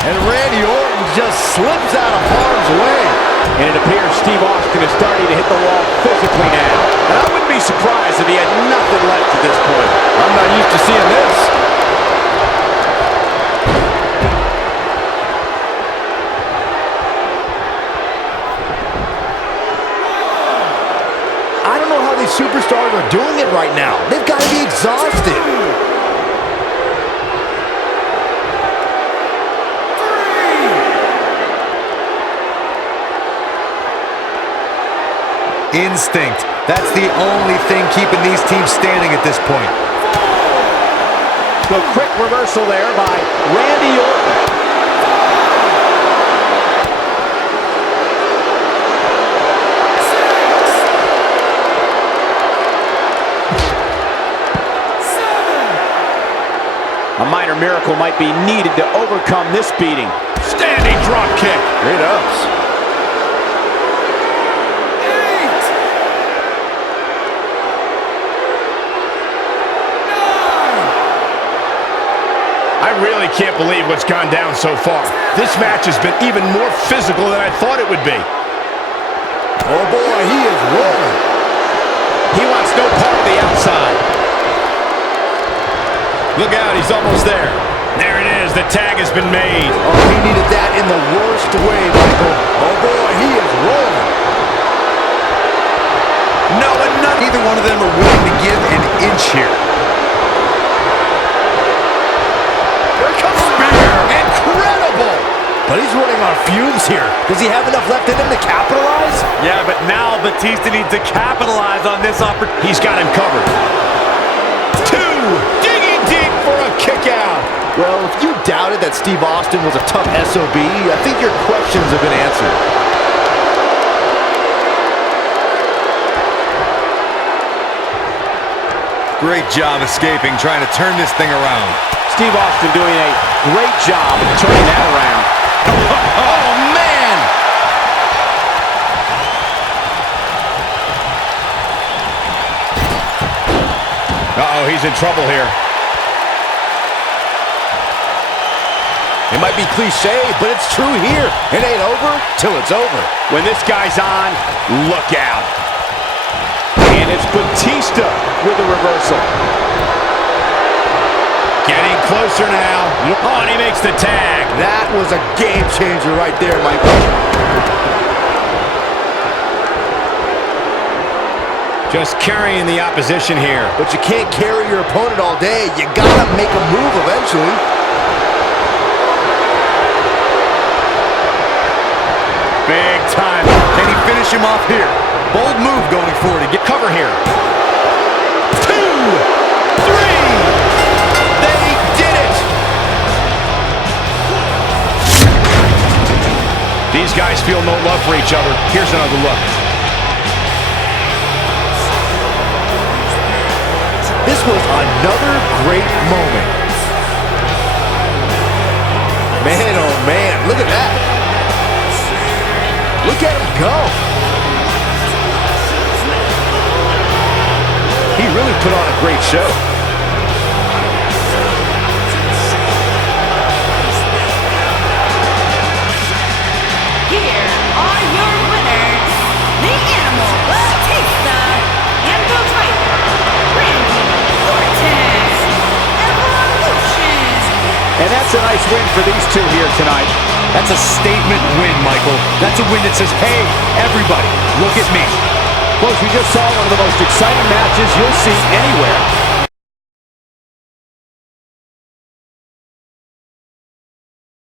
And Randy Orton just slips out of harm's way. And it appears Steve Austin is starting to hit the wall physically now. And I wouldn't be surprised if he had nothing left at this point. I'm not used to seeing this. I don't know how these superstars are doing it right now. They've got to be exhausted. Instinct. That's the only thing keeping these teams standing at this point. The quick reversal there by Randy Orton. A minor miracle might be needed to overcome this beating. Standing drop kick. Great ups. I really can't believe what's gone down so far. This match has been even more physical than I thought it would be. Oh boy, he is rolling. He wants no part of the outside. Look out, he's almost there. There it is, the tag has been made. Oh, he needed that in the worst way, Michael. Oh boy, he is rolling. No, and neither one of them are willing to give an inch here. Incredible! But he's running on fumes here. Does he have enough left in him to capitalize? Yeah, but now Batista needs to capitalize on this opportunity. He's got him covered. Two, digging deep for a kick out. Well, if you doubted that Steve Austin was a tough SOB, I think your questions have been answered. Great job escaping, trying to turn this thing around. Steve Austin doing a great job of turning that around. Oh, man! Uh-oh, he's in trouble here. It might be cliche, but it's true here. It ain't over till it's over. When this guy's on, look out. And it's Batista with a reversal. Getting closer now. Oh, and he makes the tag. That was a game changer right there, Michael. Just carrying the opposition here. But you can't carry your opponent all day. You gotta make a move eventually. Big time. Can he finish him off here? Bold move going forward to get Cover here. 2, 3. They did it. These guys feel no love for each other. Here's another look. This was another great moment. Man, oh man, look at that. Look at him go. He really put on a great show. Here are your winners, the Animal, Batista, and the Viper, Randy Orton, Evolution. And that's a nice win for these two here tonight. That's a statement win, Michael. That's a win that says, hey, everybody, look at me. Folks, we just saw one of the most exciting matches you'll see anywhere.